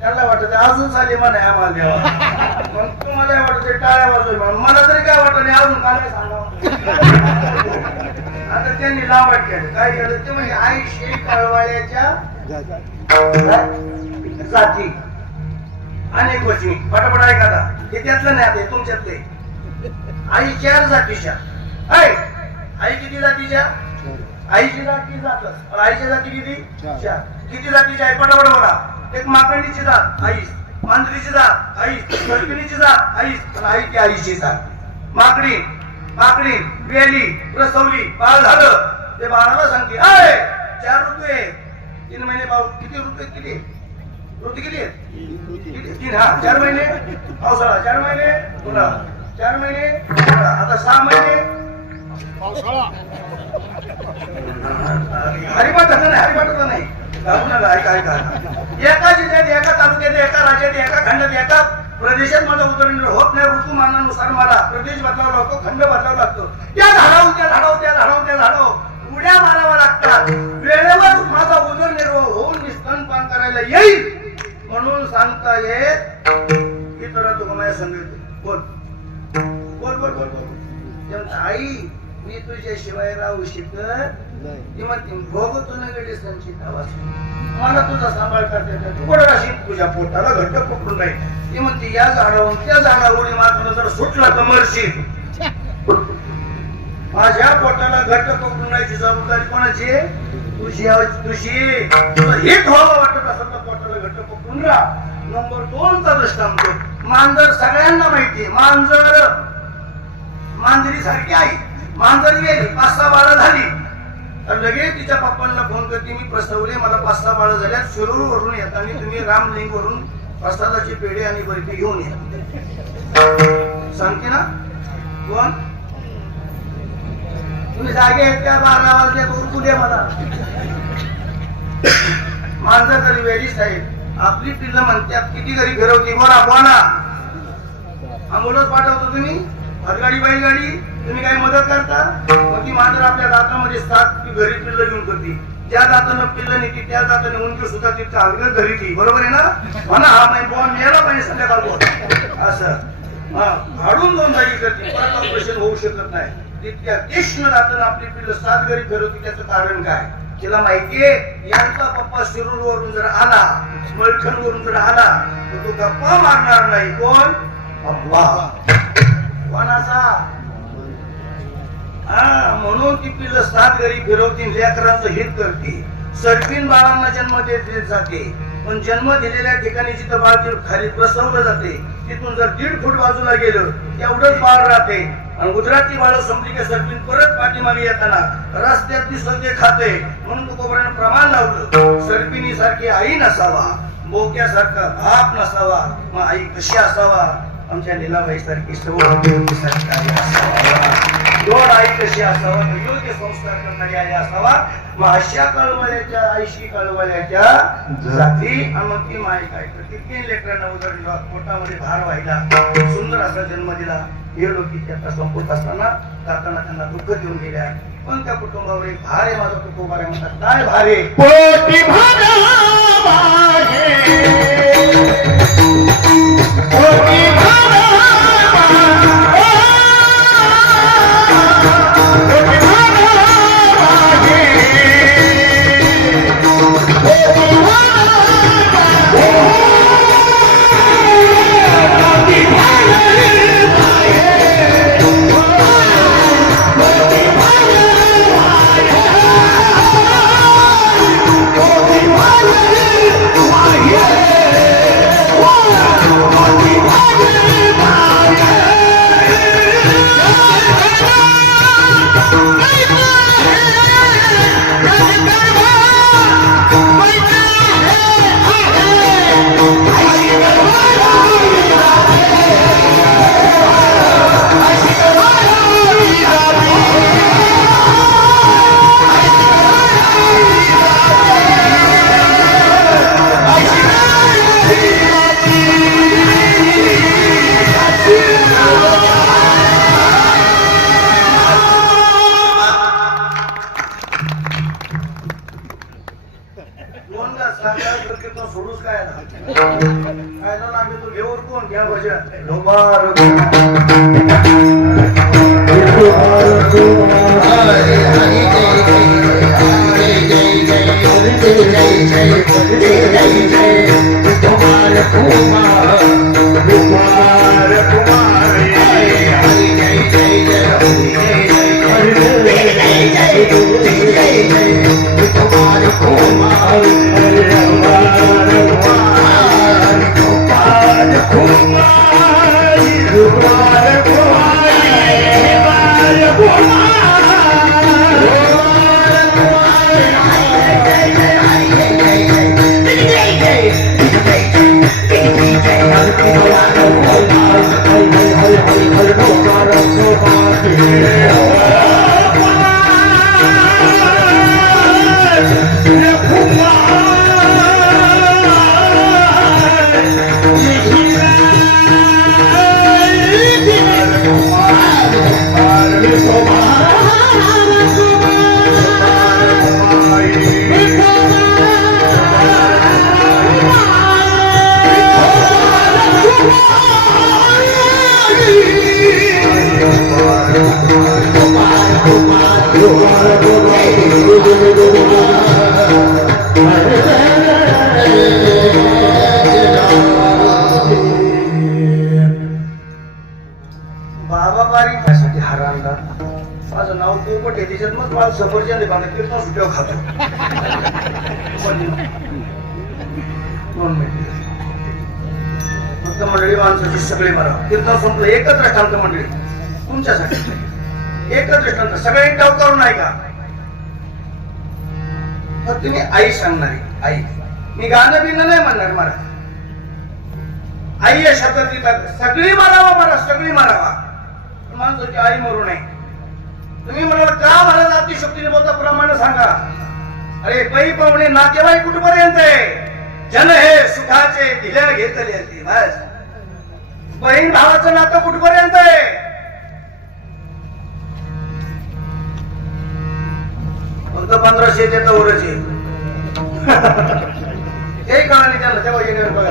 त्यांना वाटत अजून चालेल म्हणा आम्हाला द्यावा मग तुम्हाला वाटत टाळ्या वाजव मला तरी काय वाटत नाही अजून काय सांगावं आता त्यांनी लांबट केलं काय केलं ते म्हणजे आईशी कळवाळ्याच्या जाती अनेक वचनी पटापट ऐका आता. हे त्यातलं नाही आता हे तुमच्यातले आई 4 जातीच्या आई किती जातीच्या आईची जात किती जातच आईची जाती किती 4 किती जातीची आहे पटापट बोला एक माकंडीची जात आई मांजरीची जात आई सर्पिणीची जात आई आई ती आईची जात माकडी माकडी वेली प्रसवली बाळ झालं ते बाळाला सांगते 4 ऋतू आहे 3 महिने पाऊस किती ऋतू किती ऋतू किती आहेत 3 हा 4 महिने पावसाळा 4 महिने पुन्हा 4 महिने आता 6 महिने पावसाळा हरिपाठाचं नाही ऐका एका जिल्ह्यात एका तालुक्यात एका राज्यात एका खंडात एका प्रदेशात माझं उतरणी होत नाही ऋतुमानानुसार मला प्रदेश बदलावा लागतो खंड बदलावा लागतो त्या झाडावर उड्या माराव्या लागतात वेळेवर माझा उदरनिर्वाह होऊन मी स्तनपान करायला येईल म्हणून सांगता येत की तर तुला माझ्या संगीत बोल आई मी तुझ्याशिवाय राहू शकत किंवा भोगतो ना गडी संचित आवाज मला तुझा सांभाळ करता येत कुठं राशील तुझ्या पोटाला घट्ट पकडून राहील ती म्हणते या झाडावरून त्या झाडावर मात्र जर सुटला तर मरशील माझ्या पोटाला घट्ट पकडून राहायची जबाबदारी कोणाची तुझी तुझं हित व्हावं वाटत असेल तर पोटाला घट्ट पकडून राहा. नंबर 2 चा दृष्टांत मांजर सगळ्यांना माहितीये मांजरी सारखी आई मांजर गेली 5-6 बाळं झाली तर लगेच तिच्या पप्पांना फोन करते मी प्रसवले मला 5-6 बाळं झाल्यात शिरूर वरून येताना तुम्ही रामलिंग वरून प्रसादाची पेढे आणि बर्फी घेऊन या सांगते ना कोण तुम्ही जागे आहेत त्या 12 वाजल्या उरकू दे मला मांजर तरी वेळी साहेब आपली पिल्लं म्हणतात किती घरी फिरवती बोला आंबोलच पाठवतो तुम्ही हातगाडी बैलगाडी तुम्ही काही मदत करता मग ती मांजर आपल्या दातामध्ये 7 घरी पिल्लं घेऊन करते ज्या दातानं पिल्लं नेती त्या दाताने उंची सुद्धा ती चांगलं धरी ती बरोबर आहे ना म्हणा हा नाही बॉन मिळाला पाहिजे संध्याकाळ असं हाडून 2 जागी करते परत ऑपरेशन होऊ शकत नाही तितक्या तीक्ष्ण दातानं आपली पिल्लं 7 घरी फिरवते त्याचं कारण काय तिला माहितीये यांचा पप्पा शिरूर वरून जर आला मलखण वरून जर आला तर तो गप्पा मारणार नाही कोण अब्बा कोणाचा म्हणून ती पिल्लं 7 घरी फिरवती लेकरांचं हित करते सर्पिन बाळांना जन्म दिले जाते पण जन्म दिलेल्या ठिकाणी जिथं बाळ खाली प्रसवलं जाते तिथून जर 1.5 फूट बाजूला गेलं तेवढंच बाळ राहते आणि गुजराती बाळ संपली की सर्पिन परत पाठीमागे येताना रस्त्यात दिसत ते खाते म्हणून तुकोबरानं प्रमाण लावलं सर्पिनी सारखी आई नसावा बोक्यासारखा बाप नसावा मग आई कशी असावा आमच्या लीलाबाई सारखी सवलती सारखी आई असावा दोन आई कशी असावा योग्य संस्कार करणारी आई असावा मग अशा कळवळ्याच्या आईशी कळवळ्याच्या जाती आणि मग ती माई काय करते 3 लेकरांना उदरला पोटामध्ये भार व्हायला सुंदर असा जन्म दिला हे लोक त्याचा संपूत असताना जाताना त्यांना दुःख देऊन गेल्या पण त्या कुटुंबावर एक भार आहे माझा कुटुंब आहे म्हणतात काय भार आहे पोटी भरावा आहे पोटी भरावा काय जाऊन आम्ही तू घेऊन कोण घ्या भजन ढोबार बाबा बारी माझ्यासाठी हरामदार माझं नाव पोपट आहे त्याच्यात मग मला सफरचंद बांधा किती सुट्या खातो 2 मिनिट फक्त मंडळी माणसाची सगळे मला कीर्तन संपलं एकच दृष्टांत मंडळी तुमच्यासाठी एकच दृष्टांत सगळे टाव करू नाही का फक्त मी आई सांगणारी आई मी गाणं बिणं नाही म्हणणार मला आई या शब्दात सगळी मारावा मला सगळी मारावा माणसाची आई मरू नये तुम्ही म्हणाल का मला नातीशक्तीने बोलता प्रमाणे सांगा अरे पै पाहुणे नातेवाईक कुठपर्यंत आहे जन हे सुखाचे दिल्या घेतले असते बस बहीण भावाचं नातं कुठपर्यंत आहे फक्त 1500 ते तवरच आहे काही कळा नाही त्यांना तेव्हा येण्यावर बघा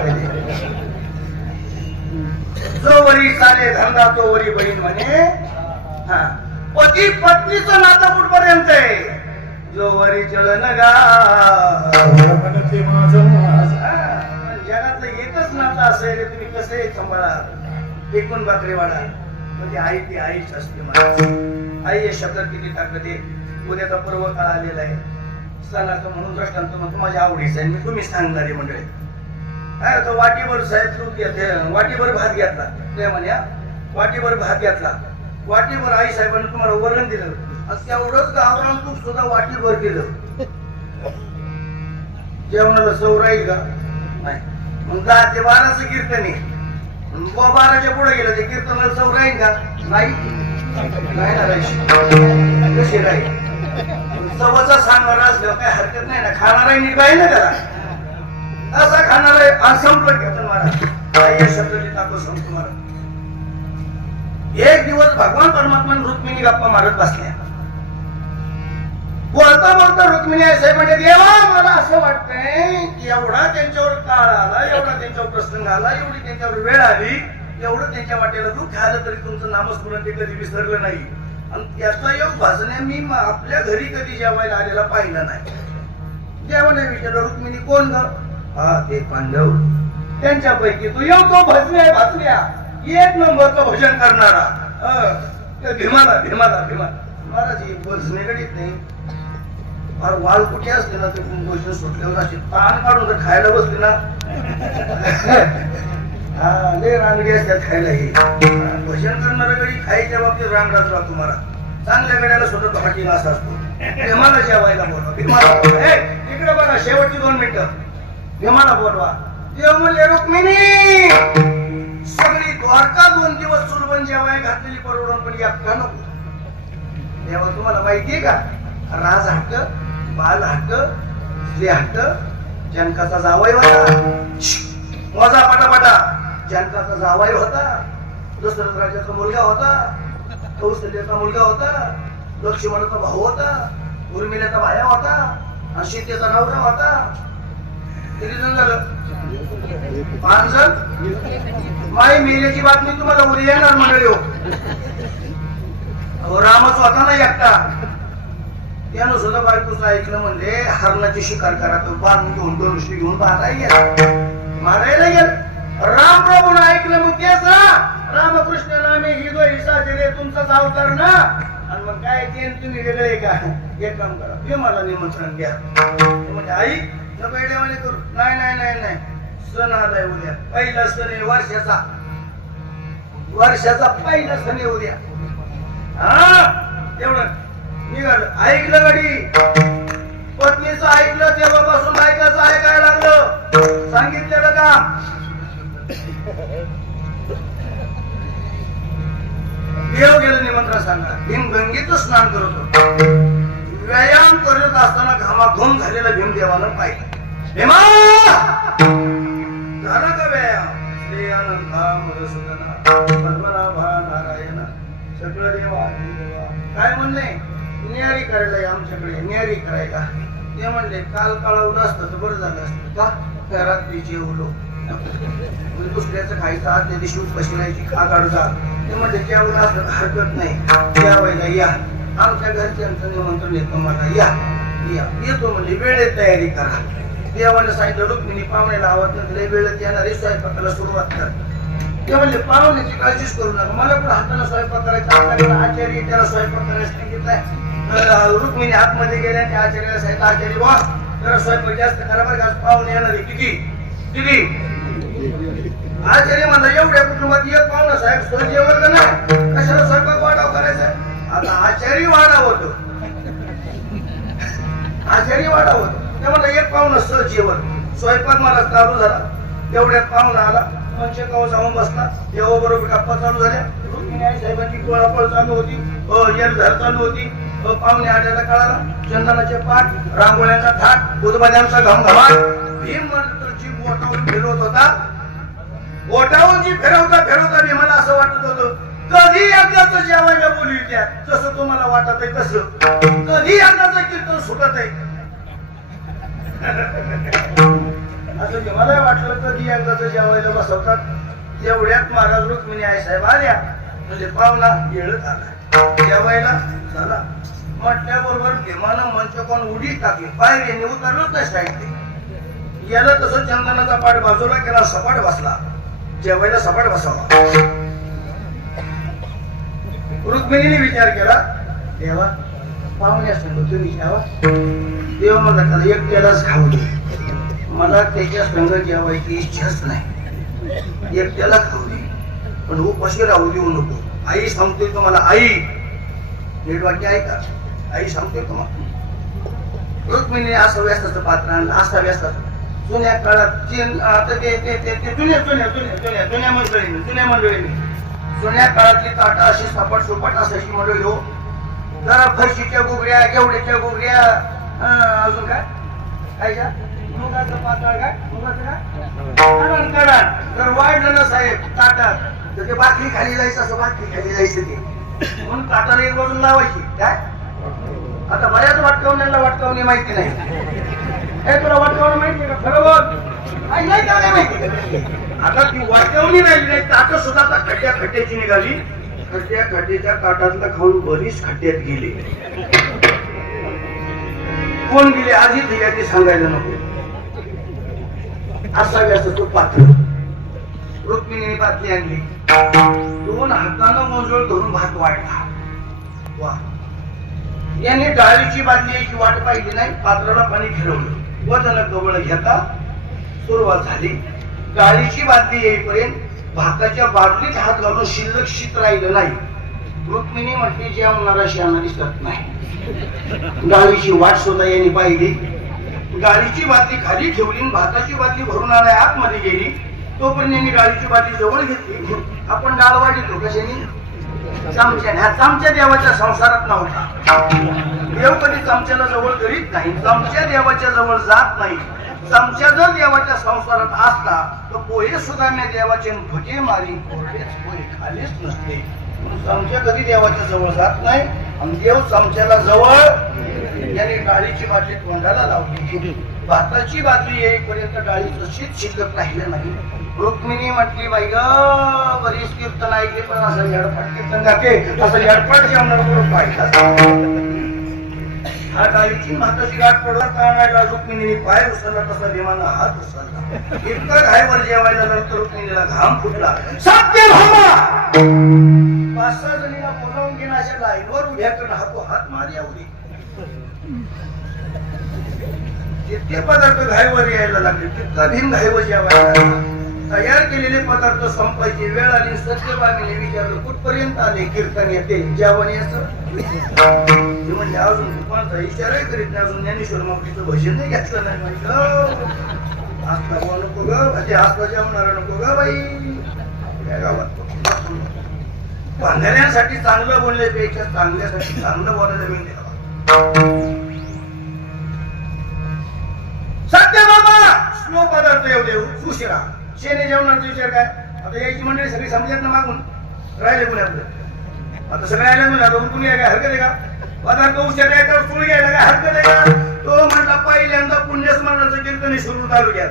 जो वरी चाले धंदा तो वरी बहीण म्हणे हा पती पत्नीचं नातं कुठपर्यंत आहे जो वरी चलन गा जगातलं एकच नातं असेल तुम्ही कसे सांभाळा एकूण बाकरी वाढा म्हणजे आई ती आईच असते मला आई या शब्दात किती ताकद आहे उद्याचा पर्व काळ आलेला आहे सणाचं म्हणून दृष्टांत म्हणतो माझ्या आवडीचं आहे मी तुम्ही सांगणारी मंडळी काय होतं वाटीभर साहेब तूप घेते वाटीभर भात घेतला ते म्हणे वाटीभर भात घेतला वाटीभर आई साहेबांनी तुम्हाला वरण दिलं तेवढंच गावरान तूप सुद्धा वाटीभर केलं जेवणाला सौ राहील का नाही मग 10 ते 12चं कीर्तन आहे 12च्या पुढे गेलं ते कीर्तनाला सौ राहील का नाही कशी राहील सवाचा सांगणारा असल्यावर काय हरकत नाही ना खाणारा नीट पाहिजे ना त्याला असा खाणार आहे संपलं कीर्तन महाराज आई या शब्दाची ताकद सांगतो महाराज एक दिवस भगवान परमात्मा रुक्मिणी गप्पा मारत बसल्या बोलता बोलता रुक्मिणी असे म्हणजे देवा मला असं वाटतंय की एवढा त्यांच्यावर काळ आला एवढा त्यांच्यावर प्रसंग आला एवढी त्यांच्यावर वेळ आली एवढं त्यांच्या वाटेला दुःख आलं तरी तुमचं नामस्मरण ते कधी विसरलं नाही आणि त्याचा योग भासण्या मी आपल्या घरी कधी जेवायला आलेला पाहिलं नाही जेवण विचारलं रुक्मिणी कोण ग हा ते पांडव त्यांच्यापैकी तू येऊ भासण्या एक नंबरचं भजन करणारा भीमाला भीमाला भीमा महाराज ही भजनेकडीत नाही फार वाल कुठे असते ना ते भोजन सुटल्यावर अशी ताण काढून जर खायला बसली ना हा लय रांगडी असतात खायला हे भजन करणारा गडी खायच्या बाबतीत रांगडाच राहतो मला चांगल्या गड्याला स्वतः हाटी नासा असतो भीमाला जेवायला बोलवा भीमाला इकडे बघा शेवटची 2 मिनिटं भीमाला बोलवा देव म्हणले रुक्मिणी सगळी द्वारका 2 दिवस सुलभन जेवाय घातलेली परवडून पण एकटा नको तेव्हा तुम्हाला माहितीये का राज हट्ट बाल हट्ट स्त्री हट्ट जनकाचा जावई होता मोजा पटापटा जनकाचा जावई होता दशरथ राजाचा मुलगा होता कौशल्याचा मुलगा होता लक्ष्मणाचा भाऊ होता उर्मिलाचा भाया होता आणि सीतेचा नवरा होता किती जण झालं? 5 जण. माई मेल्याची बातमी तुम्हाला उद्या येणार मंडळी हो. अहो रामच होता ना एकटा, त्यानं सुद्धा बायकोचं ऐकलं म्हणजे हरणाची शिकार करा, तो बांधून घेऊन धनुष्य घेऊन मारायला गेला. राम प्रभून ऐकलं मग तेच ना रामकृष्ण नामे ही जो हिसा दिले तुमचाच अवतार ना. आणि मग काय ते तुम्ही वेगळे का? एक काम करा, ते मला निमंत्रण द्या. म्हणजे आई नको येड्यावानी करू. नाही नाही नाही नाही, सण आलाय उद्या, पहिला सण आहे वर्षाचा पहिला सण आहे उद्या. हा तेवढं निघालं. ऐकलं गाडी, पत्नीचं ऐकलं तेव्हापासून ऐकायचं ऐकायला लागलं. सांगितलेलं का? देव गेलं निमंत्रण सांगा. भीमगंगेचं स्नान करत होतो, व्यायाम करत असताना घामाघूम झालेला भीमदेवानं पाहिलं. भीमा झाला का व्यायाम? श्री अनंता मधुसूदना पद्मनाभा नारायण सगळं देवा काय म्हणले? न्यारी करायला आमच्याकडे, न्यारी करायला. ते म्हणले काल काळवलं असतं तर बरं झालं असतं का? घरात जेवलो, दुसऱ्याचं खायचं, आदल्या दिवशी उपाशी राहायची खा काढूचा. ते म्हणले जेवलं असतं हरकत नाही, जेवायला या, आमच्या घरच्यांचं निमंत्रण येतं मला, या या. येतो म्हणजे वेळेत तयारी करा. देवाने सांगितलं रुक्मिणी पाहुण्याला आवडत नाही, वेळेत येणारी स्वयंपाकाला सुरुवात कर. ते म्हणले पाहुण्याची काळजीच करू नका, मला पण हाताला स्वयंपाक करायचा. आचार्य त्याला स्वयंपाक करायला सांगितलाय. रुक्मिणी आतमध्ये गेल्या, त्या आचार्याला सांगितलं आचार्य वा जरा स्वयंपाक जास्त करा बरं का, पाहुणे येणार आहे. किती किती? आचार्य म्हणला एवढ्या कुटुंबात एक पाहुणा साहेब स्वतः जेवण का नाही, कशाला स्वयंपाक वाढाव करायचा? आता आचार्य वाढाव होतो, आचार्य वाढाव होतो. ते म्हणलं एक पाहुणा सहज जेवण. स्वयंपाक मला चालू झाला, तेवढ्यात पाहुणा आला, पंचकाव जाऊन बसला. देवाबरोबर गप्पा चालू झाल्या. रुक्मिणी आई साहेबांची पळापळ चालू होती, येरझार चालू होती. पाहुणे आल्याला कळाला, चंदनाचे पाठ, रांगोळ्यांचा थाट, उदबत्यांचा घमघमाट. भीम मंत्रची बोटावून फिरवत होता. बोटावून जी फिरवता भीमाला असं वाटत होतं कधी एकदाच जेवायला बोलवित्या, जसं तुम्हाला वाटत आहे तसं. कधी एकदाच कीर्तन सुटत आहे असं मला वाटलं. कधी एकदाच जेवायला बसवतात. एवढ्यात महाराज रुक्मिणी आई साहेब आल्या. म्हणजे पाहुणा येळत आला, जेवायला झाला म्हटल्याबरोबर भीमानं मंच कोण उडी टाकली, पायरीने उतरलंच नाही साहित्य. याला तसं चंदनाचा पाठ बाजूला केला, सपाट बसला. जेवायला सपाट बसावा. रुक्मिणीने विचार केला, देवा पाहुणे असतो तुम्ही जेवा. देव मला त्याला एकट्यालाच खाऊ दे, मला त्याच्या संग जेवायची इच्छाच नाही. एकट्याला खाऊ दे, पण उपाशी राहू देऊ नको. आई सांगते तुम्हाला, आई नीट वाक्य ऐका, आई सांगते तुम्हाला. रुक्मिणीने असं व्यस्ताचं पात्र आणलं, असा व्यस्ताचं. जुन्या काळात आता ते जुन्या मंडळीने जुन्या काळातली ताटा अशी सपाट सुपाट असायची मंडळी हो. जरा फरशीच्या गुगऱ्या, गेवड्याच्या गुगऱ्या, अजून काय खायच्या, मुगाचं पातळ काय, मुगाचं काय कडाण. जर वाढलं ना साहेब ताटात तर ते बाकरी खाली जायचं, असं बाकरी खाली जायचं ते. म्हणून ताटाला एक बाजून लावायची. काय आता बऱ्याच वाटकावण्याला माहिती नाही. हे तुला वाटकावणं माहिती का? खरं बोल, नाही का नाही माहिती. आता ती वाटकावणी राहिली नाही, ताट सुद्धा आता खड्ड्याची निघाली. खड्ड्याच्या ताटातला खाऊन बरीच खड्ड्यात गेली. कोण गेले आधी ते सांगायला नको. असा व्यस्त तो पात्र. रुक्मिणीने पातली आणली, 2 हातानं मोजोळ धरून भात वाढला. वा, याने डाळीची बादली यायची वाट पाहिली नाही. पात्राला पाणी फिरवलं, वजन गवळ घेता सुरुवात झाली. डाळीची बादली येईपर्यंत भाताच्या बादलीत हात घालून शिल्लक शीत राहिलं नाही. रुक्मिणी म्हटली जेवणारा शियाना दिसत नाही. डाळीची वाट सुद्धा यांनी पाहिली. डाळीची बादली खाली ठेवली, भाताची बादली भरून आलाय आतमध्ये गेली. तोपर्यंत यांनी डाळीची बादली जवळ घेतली. आपण डाळ वाढतो कशाने? चमच्याने. हा चमचा देवाच्या संसारात नव्हता. देव कधी चमच्याला जवळ करीत नाही, चमच्या देवाच्या जवळ जात नाही. चमच्या जर देवाच्या संसारात असता तर पोहे सुद्धा मी देवाचे भजे मारी, पोहे खालीच नसते. चमच्या कधी देवाच्या जवळ जात नाही आणि देव चमच्याला जवळ. याने डाळीची बाटली तोंडाला लावली. भाताची बाटली येईपर्यंत डाळीचं शीत शिल्लक राहिलं नाही. रुक्मिणी म्हटली, बाई ग बरीच कीर्तन ऐकले पण असं यडपट कीर्तन गाते, असं यडपट जेवणार करून पाहिजे. हा डाळीची भाताची गाठ पडला कानाला रुक्मिणीने पाय उचलला, तसा भीमानं हात उचलला. इतका घाईवर जेवायला नंतर रुक्मिणीला घाम फुटला. सत्यभामा 5-6 जणीला बोलावून घेणं अशा लाईनवर उभ्या करणं, हात मार यावरी. जितके पदार्थ घाईवर यायला लागले तितका भीम घाईवर जेवायला लागला. तयार केलेले पदार्थ संपायची वेळ आली. सत्यभामेने विचारलं, कुठपर्यंत आले कीर्तन येते जेवण याचं? म्हणजे अजून कोणाचा इशाराही करीत नाही, अजून ज्ञानेश्वर माऊलीचं भजन नाही घेतलं नाही. म्हणजे आस्था बोल नको ग, म्हणजे आस्था जेवणारा नको ग बाई. या गावात बांधण्यासाठी चांगलं बोलण्यापेक्षा चांगल्यासाठी चांगलं बोलायला मिळते. सत्यभामा स्लो पदार्थ येऊ देऊ सुशिरा शेने जेवणाचा विचार काय? आता यायची मंडळी सगळी समजत ना मागून राहिले कोणी आपलं. आता सगळे आले म्हणून आता कुणी काय हरकत आहे का? पदार्थ उशीर आहे तर सुरू घ्यायला काय हरकत आहे का? तो म्हणला पहिल्यांदा पुण्यस्मरणाचं कीर्तन सुरू तालुक्यात.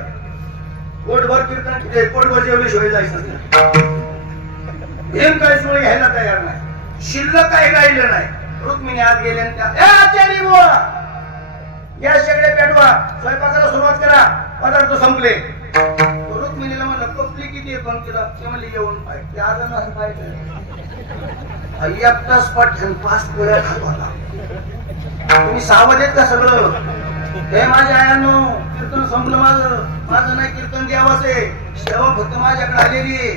पोटभर कीर्तन पोटभर जेवल्याशिवाय जायचं नाही. भीम काय सोय घ्यायला तयार नाही. शिल्लक काही राहिलं नाही. रुक्मिणी आत गेले आणि त्या आचार्य बुवा या सगळे पेटवा, स्वयंपाकाला सुरुवात करा, पदार्थ संपले. रुक्मिणीला म्हणलं, कपली किती आहे पंक्तीला? ते म्हणले येऊन पाहिजे. त्या आलं असं पाहिजे एकटाच पठण 5 पोळ्या खात होता. तुम्ही सावध आहेत का सगळं? हे माझ्या आयांनो, कीर्तन संपलं माझं नाही कीर्तन द्यावंच आहे. सेवा फक्त माझ्याकडे आलेली आहे.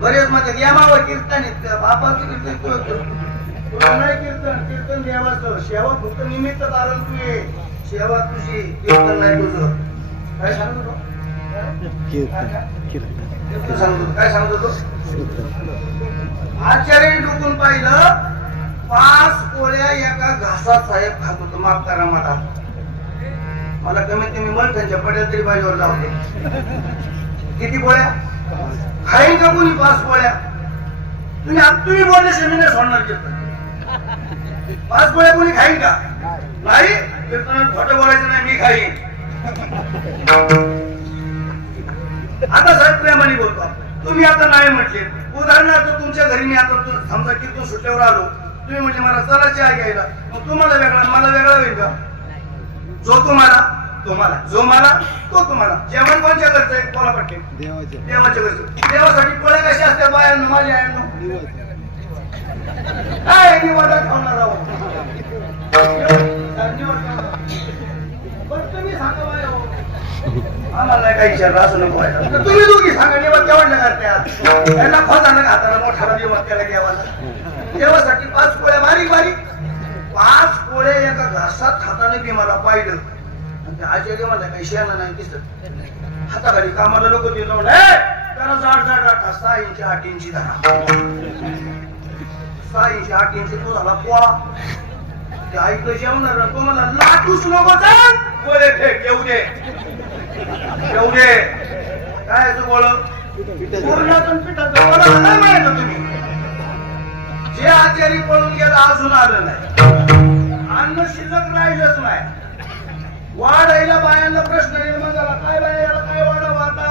बरेच म्हणतात या मावं कीर्तन आहेत, बापाचं कीर्तन तुला नाही कीर्तन द्यावाचं. सेवा फक्त निमित्त कारण तू ये, सेवा तुझी, कीर्तन नाही तुझं. काय सांगतो तो? काय सांगतो तो? आचार्याने डुकून पाहिलं 5 पोळ्या एका घासात साहेब खात होतो. माफ करा मला कमीत कमी मलठ्यांच्या पड्यात तरी बाजूवर जाऊ दे. किती पोळ्या खाईन का कोणी? 5 पोळ्या. तुम्ही बोलले सेमिनार सोडणार कीर्तन. 5 पोळ्या कोणी खाईन का? नाही. कीर्तनात खोटं बोलायचं नाही, मी खाईन. आता साहेब प्रेमाने बोलतो. तुम्ही आता नाही म्हटले. उदाहरणार्थ तुमच्या घरी मी आता समजा कीर्तन सुटल्यावर आलो, तुम्ही म्हणजे मला चला चहा घ्यायला, मग तुम्हाला वेगळा मला वेगळा होईल का? जो तुम्हाला जो मला तो तुम्हाला. जेवण कोणच्या घरचं आहे? बोला पटके. देवाच्या घरचं. देवासाठी पोळ्या कशा असतात बायांनो माझ्या आयांनो? काय निवादा खावणार आहोत? तुम्ही सांगा बाय हो, आम्हाला नाही काही विचारलं असं नको व्हायला. तुम्ही दोघी सांगा निवाद जेवण करत्या. त्यांना खोदानं हाताला मोठ्याला निवाद केला देवाला. देवासाठी 5 पोळ्या बारीक 5 पोळ्या एका घासात हाताने बी मला पाहिलं. आचार्य मला काही शेणा नाही दिसत. हाताखाली कामाला लोक दिलं त्याला जाड राखा. 6 इंच 8 इंची धरा. 6 इंच 8 इंच तो झाला पोळा. ते ऐकलं जेवणार तो मला लाटूच नको जाण पोळे फेक येऊ दे काय तू बोल पूर्णातून पिठाचं बोला नाही माहिती. तुम्ही जे आचार्य पळून गेला अजून आलं नाही. अन्न शिल्लक राहिलंच नाही. वाढायला बायांना प्रश्न निर्माण झाला, काय बाया काय वाढावं आता?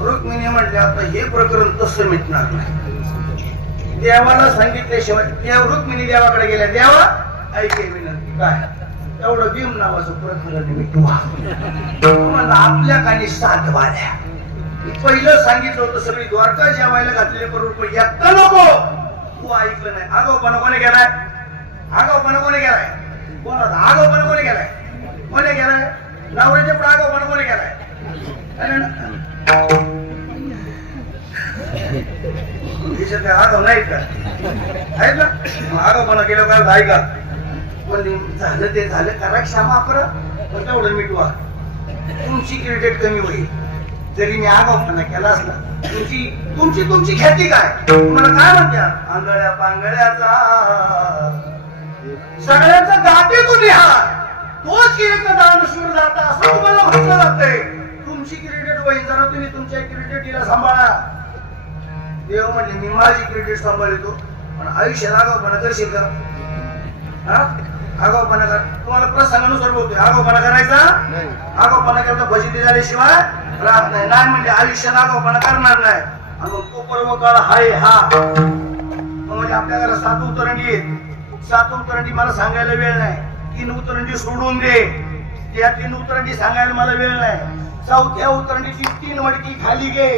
रुक्मिणी म्हटले आता हे प्रकरण तसं मिटणार नाही. देवाला सांगितल्याशिवाय देव रुक्मिणी देवाकडे गेल्या. देवा ऐके विनंती. काय? एवढं भीम नावाचं प्रकरण मिटवा. तुम्हाला आपल्या कानी 7 वाड्या. पहिलं सांगितलं होतं सगळी द्वारका जेवायला घातलेले बरोबर एकटा नको. तू ऐकलं नाही. आगाऊपणा कोणी गेलाय? आगाऊपणा कोणी गेलाय? कोणाचा आगाऊपणा कोणी गेलाय? कोणी गेलाय? नवऱ्याच्या पुढे आगाऊपणा कोणी गेलाय? आगाव नाहीत का? आहेत ना? आगाऊपणा केलं काय ऐका. पण झालं ते झालं, करा क्षमा करा, पण तेवढं मिटवा. तुमची क्रेडिट कमी होईल. जरी मी आगाऊपणा केला असला, तुमची ख्याती काय? तुम्हाला काय म्हणत्या? आंधळ्या पांगळ्याचा सगळ्यांचा दाते तुम्ही आहात, तोच एक दानशूर जाता असं तुम्हाला म्हटलं जातंय. तुमची क्रेडिट होईल, जरा तुम्ही तुमच्या क्रेडिटीला सांभाळा. देव म्हणले मी माझी क्रेडिट सांभाळतो, पण आयुष्यात आगाऊपणा करशील का? हा आगाऊपणा कर तुम्हाला प्रसंगानुसार बोलतोय आगाऊपणा करायचा आगाऊपणा करता फजिती झाल्याशिवाय राहत नाही नाही म्हणजे आयुष्यात आगाऊपणा करणार नाही आणि मग तो पर्वकाळ हाय हा मग म्हणजे आपल्या घरात 7 उतरंडी आहेत 7 उतरंडी मला सांगायला वेळ नाही 3 उतरंडी सोडून दे त्या 3 उतरंडी सांगायला मला वेळ नाही 4थ्या उतरंडीची 3 मडकी खाली घे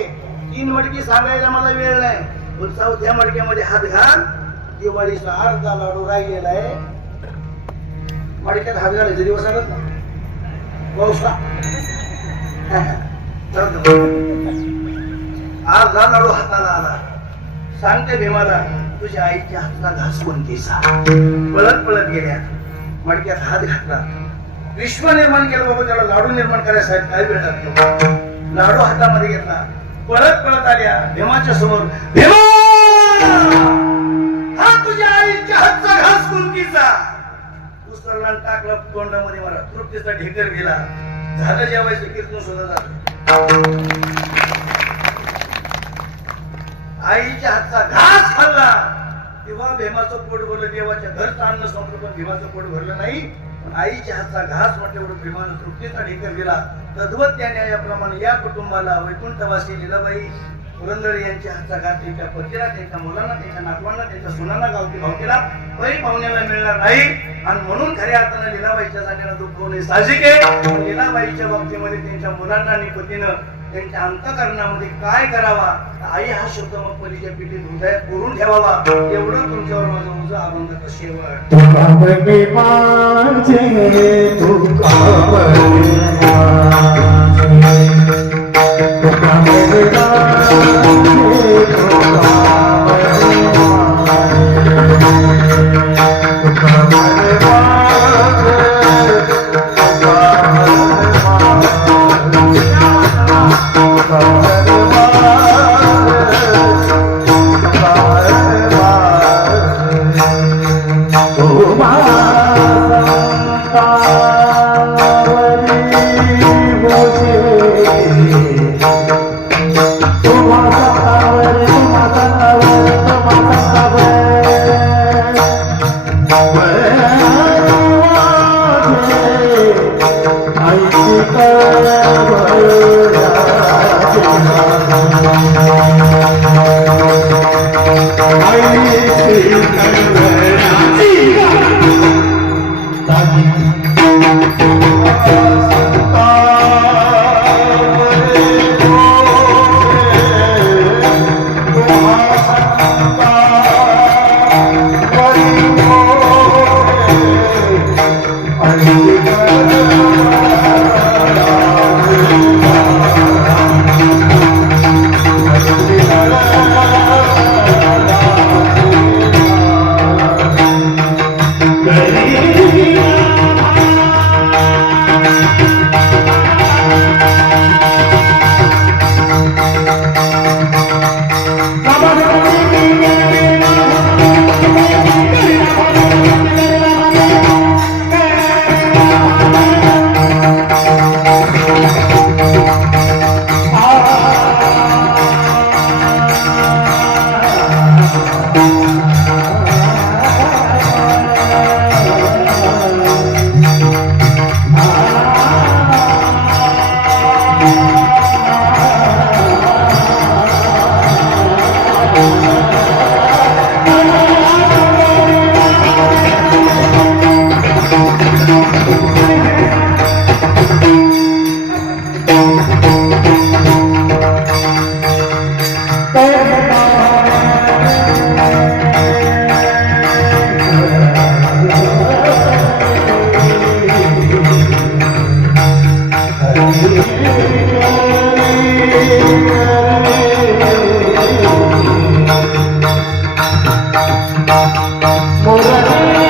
3 मडकी सांगायला मला वेळ नाही पण 4थ्या मडक्यामध्ये हात घाल दिवाळीचा अर्धा लाडू राहिलेला आहे मडक्यात हात घालायचे दिवस आलात ना पाऊसा अर्धा लाडू हाताला आला सांगते भीमाला तुझ्या आईच्या हातचा घास कोणतीचा पळत पळत गेल्या मडक्यात हात घातला विश्व निर्माण केलं बाबा त्याला लाडू निर्माण करायसाठी काय वेळ लागतो लाडू हातामध्ये घेतला पळत पळत आल्या भीमाच्या समोर भीमा हा तुझ्या आईच्या हातचा घास कोणतीचा उचलला टाकला तोंडामध्ये मला तृप्तीचा ढेकर गेला झालं जेवायचं कीर्तन सुद्धा झालं आईच्या हातचा घास खाल्ला तेव्हा भीमाचं पोट भरलं देवाच्या घरचं अन्न संपलं पण भीमाचं पोट भरलं नाही आईच्या हातचा घास म्हटल्यावर भीमानं तृप्तीचा ढेकर दिला तद्वत त्या न्यायाप्रमाणे या कुटुंबाला वैकुंठवासी लीलाबाई पुरंदरे यांच्या हातचा घास त्यांच्या पतीला त्यांच्या मुलांना त्यांच्या नातवांना त्यांच्या सुनांना गावठी भावकीला पै पाहुण्याला मिळणार नाही आणि म्हणून खऱ्या अर्थानं लीलाबाईच्या जाण्याला दुःख होणे साहजिक आहे लीलाबाईच्या बाबतीमध्ये त्यांच्या मुलांना आणि पतीनं त्यांच्या अंतःकरणामध्ये काय करावा आई हा शब्द मग पलीच्या पिठीत हृदयात कोरून ठेवावा एवढं तुमच्यावर माझं उजं आनंदाचं शेवट मोर